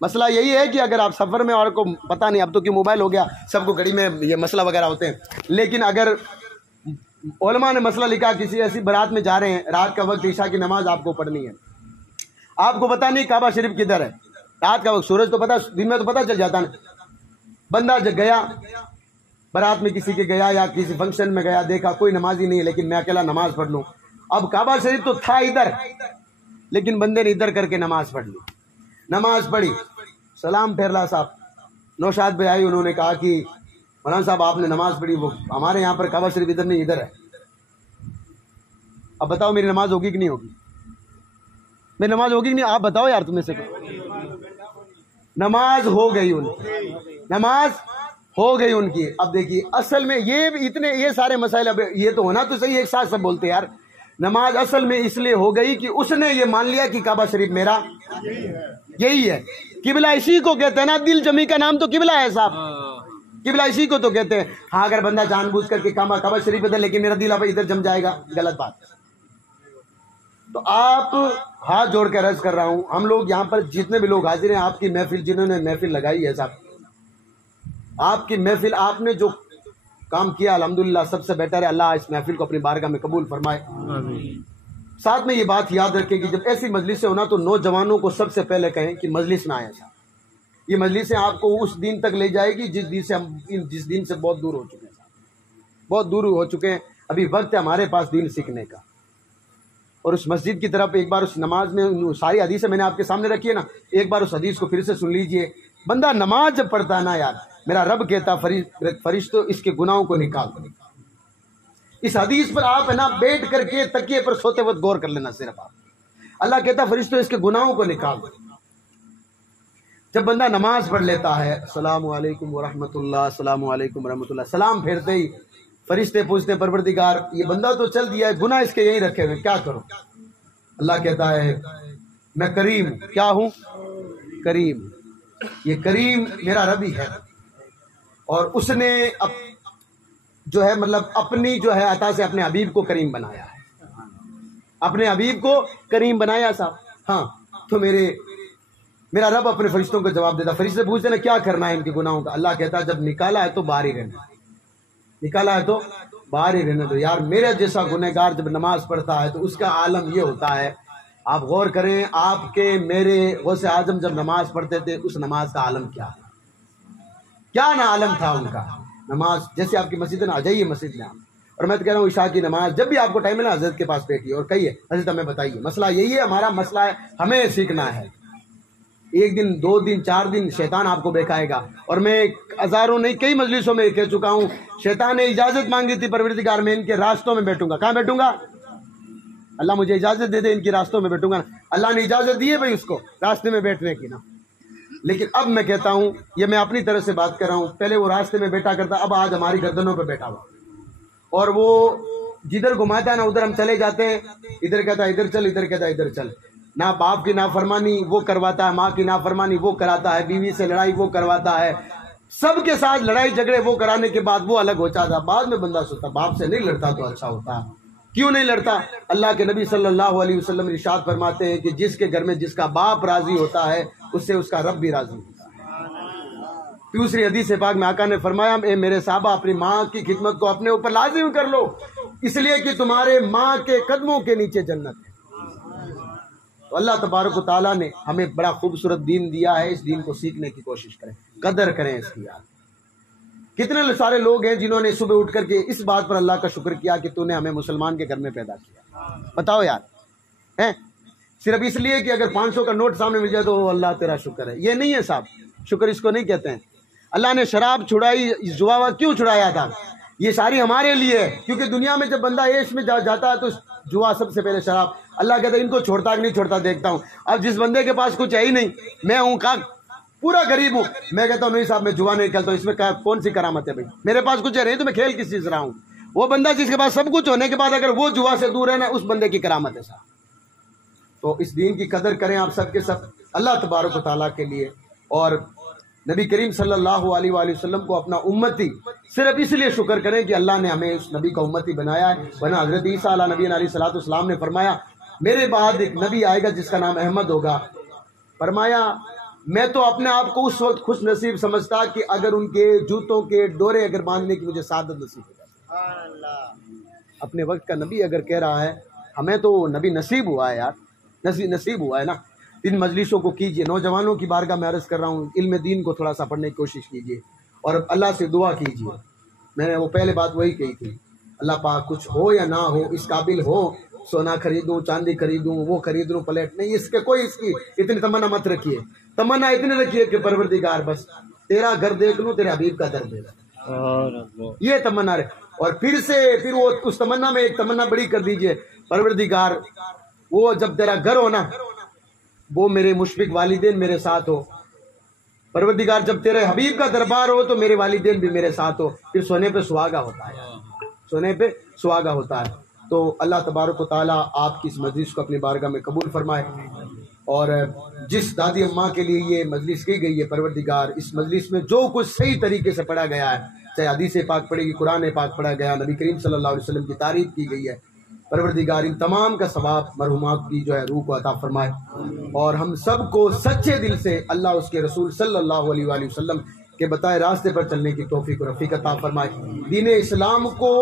مسئلہ یہی ہے کہ اگر آپ سفر میں، اور کو پتہ نہیں اب تو کہ موبائل ہو گیا سب کو گھڑی میں یہ مسئلہ وغیرہ ہوتے ہیں، لیکن اگر علماء نے مسئلہ لکھا کسی ایسی برات میں جا رہے ہیں، رات کا وقت عشاء کی نماز آپ کو پڑھنی ہے، آپ کو پتہ نہیں کعبہ شریف کدھر ہے، رات کا وقت سورج تو پتہ، دن میں تو پتہ چل جاتا نا. بندہ جب گیا برات میں کسی کے گیا یا کسی فنکشن میں گیا، دیکھا کوئی نماز ہی نہیں ہے لیکن میں اکیلا نماز پڑھ لوں. اب کعبہ شریف تو تھا ادھر لیکن بندے نے ادھر کر کے نماز پڑھ لی. نماز پڑھی، سلام پھیرلا صاحب نوشاد بھائی آئی، انہوں نے کہا کہ مولانا صاحب آپ نے نماز پڑھی، وہ ہمارے یہاں پر کعبہ شریف ادھر نہیں ادھر ہے. اب بتاؤ میری نماز ہوگی کہ نہیں ہوگی؟ میری نماز ہوگی کہ نہیں؟ آپ بتاؤ یار، تمہیں سے نماز ہو گئی ان کی، نماز ہو گئی ان کی. اب دیکھیے اصل میں یہ سارے مسائل، اب یہ تو ہونا تو صحیح، ایک ساتھ سب بولتے یار. نماز اصل میں اس لیے ہو گئی کہ اس نے یہ مان لیا کہ کعبہ شریف میرا یہی ہے. قبلہ اسی کو کہتے ہیں نا، دل جمی کا نام تو قبلہ ہے صاحب. قبلہ اسی کو تو کہتے ہیں. ہاں اگر بندہ جان بوجھ کر کے کعبہ شریف ادھر لیکن میرا دل اب ادھر جم جائے گا، غلط بات. تو آپ ہاتھ جوڑ کے عرض کر رہا ہوں، ہم لوگ یہاں پر جتنے بھی لوگ حاضر ہیں، آپ کی محفل، جنہوں نے محفل لگائی ہے صاحب، آپ کی محفل، آپ نے جو کام کیا الحمدللہ سب سے بہتر ہے. اللہ اس محفل کو اپنی بارگاہ میں قبول فرمائے. ساتھ میں یہ بات یاد رکھیں کہ جب ایسی مجلسیں ہونا تو نوجوانوں کو سب سے پہلے کہیں کہ مجلس میں آئیں صاحب. یہ مجلسیں آپ کو اس دین تک لے جائے گی جس دین سے بہت دور ہو چکے ہیں، بہت دور ہو چکے ہیں. ابھی وقت ہے ہمارے پاس دین سیکھنے کا. اور اس مسجد کی طرف ایک بار اس نماز میں ساری حدیثیں میں نے آپ کے سامنے رکھی ہے نا، ایک بار اس حدیث کو پھر سے سن لیجئے. بندہ نماز جب پڑھتا ہے نا یار، میرا رب کہتا فرشتوں اس کے گناہوں کو نکال دو. اس حدیث پر آپ ہے نا بیٹھ کر کے تکیے پر سوتے وقت غور کر لینا صرف آپ. اللہ کہتا فرشتوں اس کے گناہوں کو نکال دو. جب بندہ نماز پڑھ لیتا ہے، السلام علیکم ورحمۃ اللہ، السلام علیکم ورحمۃ اللہ، سلام پھیرتے ہی فرشتے پوچھتے ہیں پروردگار یہ بندہ تو چل دیا ہے، گناہ اس کے یہیں رکھے ہوئے، کیا کروں؟ اللہ کہتا ہے میں کریم ہوں. کیا ہوں؟ کریم. یہ کریم میرا رب ہی ہے، اور اس نے جو ہے مطلب اپنی جو ہے عطا سے اپنے حبیب کو کریم بنایا ہے، اپنے حبیب کو کریم بنایا صاحب. ہاں تو میرا رب اپنے فرشتوں کو جواب دیتا. فرشتے پوچھتے نا کیا کرنا ہے ان کے گناہوں کا؟ اللہ کہتا جب نکالا ہے تو باہر ہی رہنا، نکالا ہے تو باہر ہی رہنا دو. یار میرا جیسا گنہگار جب نماز پڑھتا ہے تو اس کا عالم یہ ہوتا ہے. آپ غور کریں، آپ کے میرے غوث اعظم جب نماز پڑھتے تھے اس نماز کا عالم کیا نہ عالم تھا ان کا. نماز جیسے آپ کی مسجد ہے نا، آ جائیے مسجد میں آپ. اور میں تو کہہ رہا ہوں عشاء کی نماز جب بھی آپ کو ٹائم ہے نا حضرت کے پاس بیٹھیے اور کہیے حضرت ہمیں بتائیے. مسئلہ یہی ہے، ہمارا مسئلہ ہے ہمیں سیکھنا ہے. ایک دن 2 دن 4 دن شیطان آپ کو بہکائے گا. اور میں ہزاروں نہیں کئی مجلسوں میں کہہ چکا ہوں، شیطان نے اجازت مانگی تھی پروردگار میں ان کے راستوں میں بیٹھوں گا. کہاں بیٹھوں گا؟ اللہ مجھے اجازت دے دے ان کے راستوں میں بیٹھوں گا. اللہ نے اجازت دی ہے بھائی اس کو راستے میں بیٹھنے کی نا. لیکن اب میں کہتا ہوں، یہ میں اپنی طرف سے بات کر رہا ہوں، پہلے وہ راستے میں بیٹھا کرتا، اب آج ہماری گردنوں پہ بیٹھا ہوا، اور وہ جدھر گھماتا ہے نا ادھر ہم چلے جاتے ہیں. ادھر کہتا ہے ادھر چل، ادھر کہتا ہے ادھر چل. نہ باپ کی نافرمانی وہ کرواتا ہے، ماں کی نافرمانی وہ کراتا ہے، بیوی سے لڑائی وہ کرواتا ہے، سب کے ساتھ لڑائی جھگڑے وہ کرانے کے بعد وہ الگ ہو جاتا. بعد میں بندہ سوچتا باپ سے نہیں لڑتا تو اچھا ہوتا. کیوں نہیں لڑتا؟ اللہ کے نبی صلی اللہ علیہ وسلم ارشاد فرماتے ہیں کہ جس کے گھر میں جس کا باپ راضی ہوتا ہے اس سے اس کا رب بھی راضی ہوتا ہے. دوسری حدیث پاک میں آقا نے فرمایا اے میرے صحابہ اپنی ماں کی خدمت کو اپنے اوپر لازم کر لو، اس لیے کہ تمہارے ماں کے قدموں کے نیچے جنت ہے. تو اللہ تبارک و تعالیٰ نے ہمیں بڑا خوبصورت دین دیا ہے، اس دین کو سیکھنے کی کوشش کریں، قدر کریں اس کی. یاد کتنے سارے لوگ ہیں جنہوں نے صبح اٹھ کر کے اس بات پر اللہ کا شکر کیا کہ تو نے ہمیں مسلمان کے گھر میں پیدا کیا. بتاؤ یار، صرف اس لیے کہ اگر 500 کا نوٹ سامنے مل جائے تو اللہ تیرا شکر ہے. یہ نہیں ہے صاحب، شکر اس کو نہیں کہتے ہیں. اللہ نے شراب چھڑائی، جوا کیوں چھڑایا تھا؟ یہ ساری ہمارے لیے ہے، کیونکہ دنیا میں جب بندہ عیش میں جاتا ہے تو جوا سب سے پہلے شراب. اللہ کہتا ہے ان کو چھوڑتا کہ نہیں چھوڑتا دیکھتا ہوں. اب جس بندے کے پاس کچھ ہے ہی نہیں، میں ہوں کا پورا غریب ہوں، میں کہتا ہوں نہیں صاحب میں جوا نہیں کھیلتا ہوں، اس میں کون سی کرامت ہے بھائی؟ میرے پاس کچھ ہے نہیں تو میں کھیل کس چیز رہا ہوں؟ وہ بندہ جس کے پاس سب کچھ ہونے کے بعد اگر وہ جوا سے دور ہے نا، اس بندے کی کرامت ہے صاحب. تو اس دین کی قدر کریں آپ سب کے سب اللہ تبارک و تعالیٰ کے لیے. اور نبی کریم صلی اللہ علیہ وآلہ وسلم کو اپنا امتی صرف اس لیے شکر کریں کہ اللہ نے ہمیں اس نبی کا امتی بنایا ہے. ورنہ حضرت عیسیٰ علیہ نبی علیہ الصلوۃ والسلام نے فرمایا میرے بعد ایک نبی آئے گا جس کا نام احمد ہوگا. فرمایا میں تو اپنے آپ کو اس وقت خوش نصیب سمجھتا کہ اگر ان کے جوتوں کے ڈورے اگر باندھنے کی مجھے سعادت نصیب ہو جاتی. اپنے وقت کا نبی اگر کہہ رہا ہے ہمیں تو نبی نصیب ہوا ہے یار، نصیب ہوا ہے نا. ان مجلسوں کو کیجئے، نوجوانوں کی بارگاہ میں عرض کر رہا ہوں، علم دین کو تھوڑا سا پڑھنے کی کوشش کیجئے اور اللہ سے دعا کیجئے. میں نے وہ پہلے بات وہی کہی تھی، اللہ پاک کچھ ہو یا نہ ہو، اس قابل ہو سونا خریدوں، چاندی خریدوں، وہ خرید لوں، پلیٹ نہیں، اس کے کوئی اس کی اتنی تمنا مت رکھیے. تمنا اتنی رکھیے کہ پروردگار بس تیرا گھر دیکھ لوں، تیرے حبیب کا در دیکھ لوں، یہ تمنا رہے. اور پھر وہ اس تمنا میں ایک تمنا بڑی کر دیجئے، پروردگار وہ جب تیرا گھر ہو نا وہ میرے مشفق والدین میرے ساتھ ہو. پروردگار جب تیرے حبیب کا دربار ہو تو میرے والدین بھی میرے ساتھ ہو. پھر سونے پہ سہاگا ہوتا ہے، سونے پہ سہاگا ہوتا ہے. تو اللہ تبارک و تعالیٰ آپ کی اس مجلس کو اپنی بارگاہ میں قبول فرمائے. اور جس دادی اماں کے لیے یہ مجلس کی گئی ہے، پروردگار اس مجلس میں جو کچھ صحیح طریقے سے پڑھا گیا ہے، چاہے حدیث پاک پڑھے گی، قرآن پاک پڑھا گیا، نبی کریم صلی اللہ علیہ وسلم کی تعریف کی گئی ہے، پروردگار ان تمام کا ثواب مرحومات کی جو ہے روح کو عطا فرمائے. اور ہم سب کو سچے دل سے اللہ اس کے رسول صلی اللہ علیہ وآلہ وسلم کے بتائے راستے پر چلنے کی توفیق و رفیق عطا فرمائے. دین اسلام کو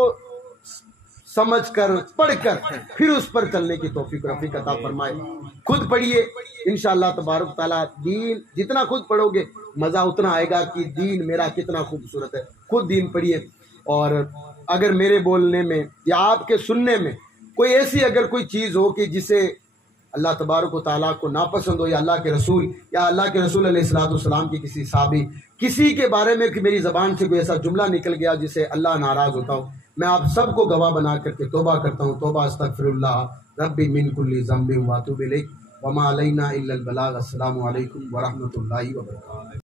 سمجھ کر پڑھ کر پھر اس پر چلنے کی توفیق و رفیق عطا فرمائے. خود پڑھیے انشاءاللہ تبارک تعالیٰ، دین جتنا خود پڑھو گے مزہ اتنا آئے گا کہ دین میرا کتنا خوبصورت ہے. خود دین پڑھیے. اور اگر میرے بولنے میں یا آپ کے سننے میں کوئی ایسی اگر کوئی چیز ہو کہ جسے اللہ تبارک و تعالیٰ کو ناپسند ہو، یا اللہ کے رسول علیہ الصلوۃ والسلام کی کسی صحابی کسی کے بارے میں کہ میری زبان سے کوئی ایسا جملہ نکل گیا جسے اللہ ناراض ہوتا ہو، میں آپ سب کو گواہ بنا کر کے توبہ کرتا ہوں. توبہ استغفر اللہ ربی من کل ذنب واتوب الیہ وما علینا الا البلاغ. السلام علیکم ورحمۃ اللہ وبرکاتہ.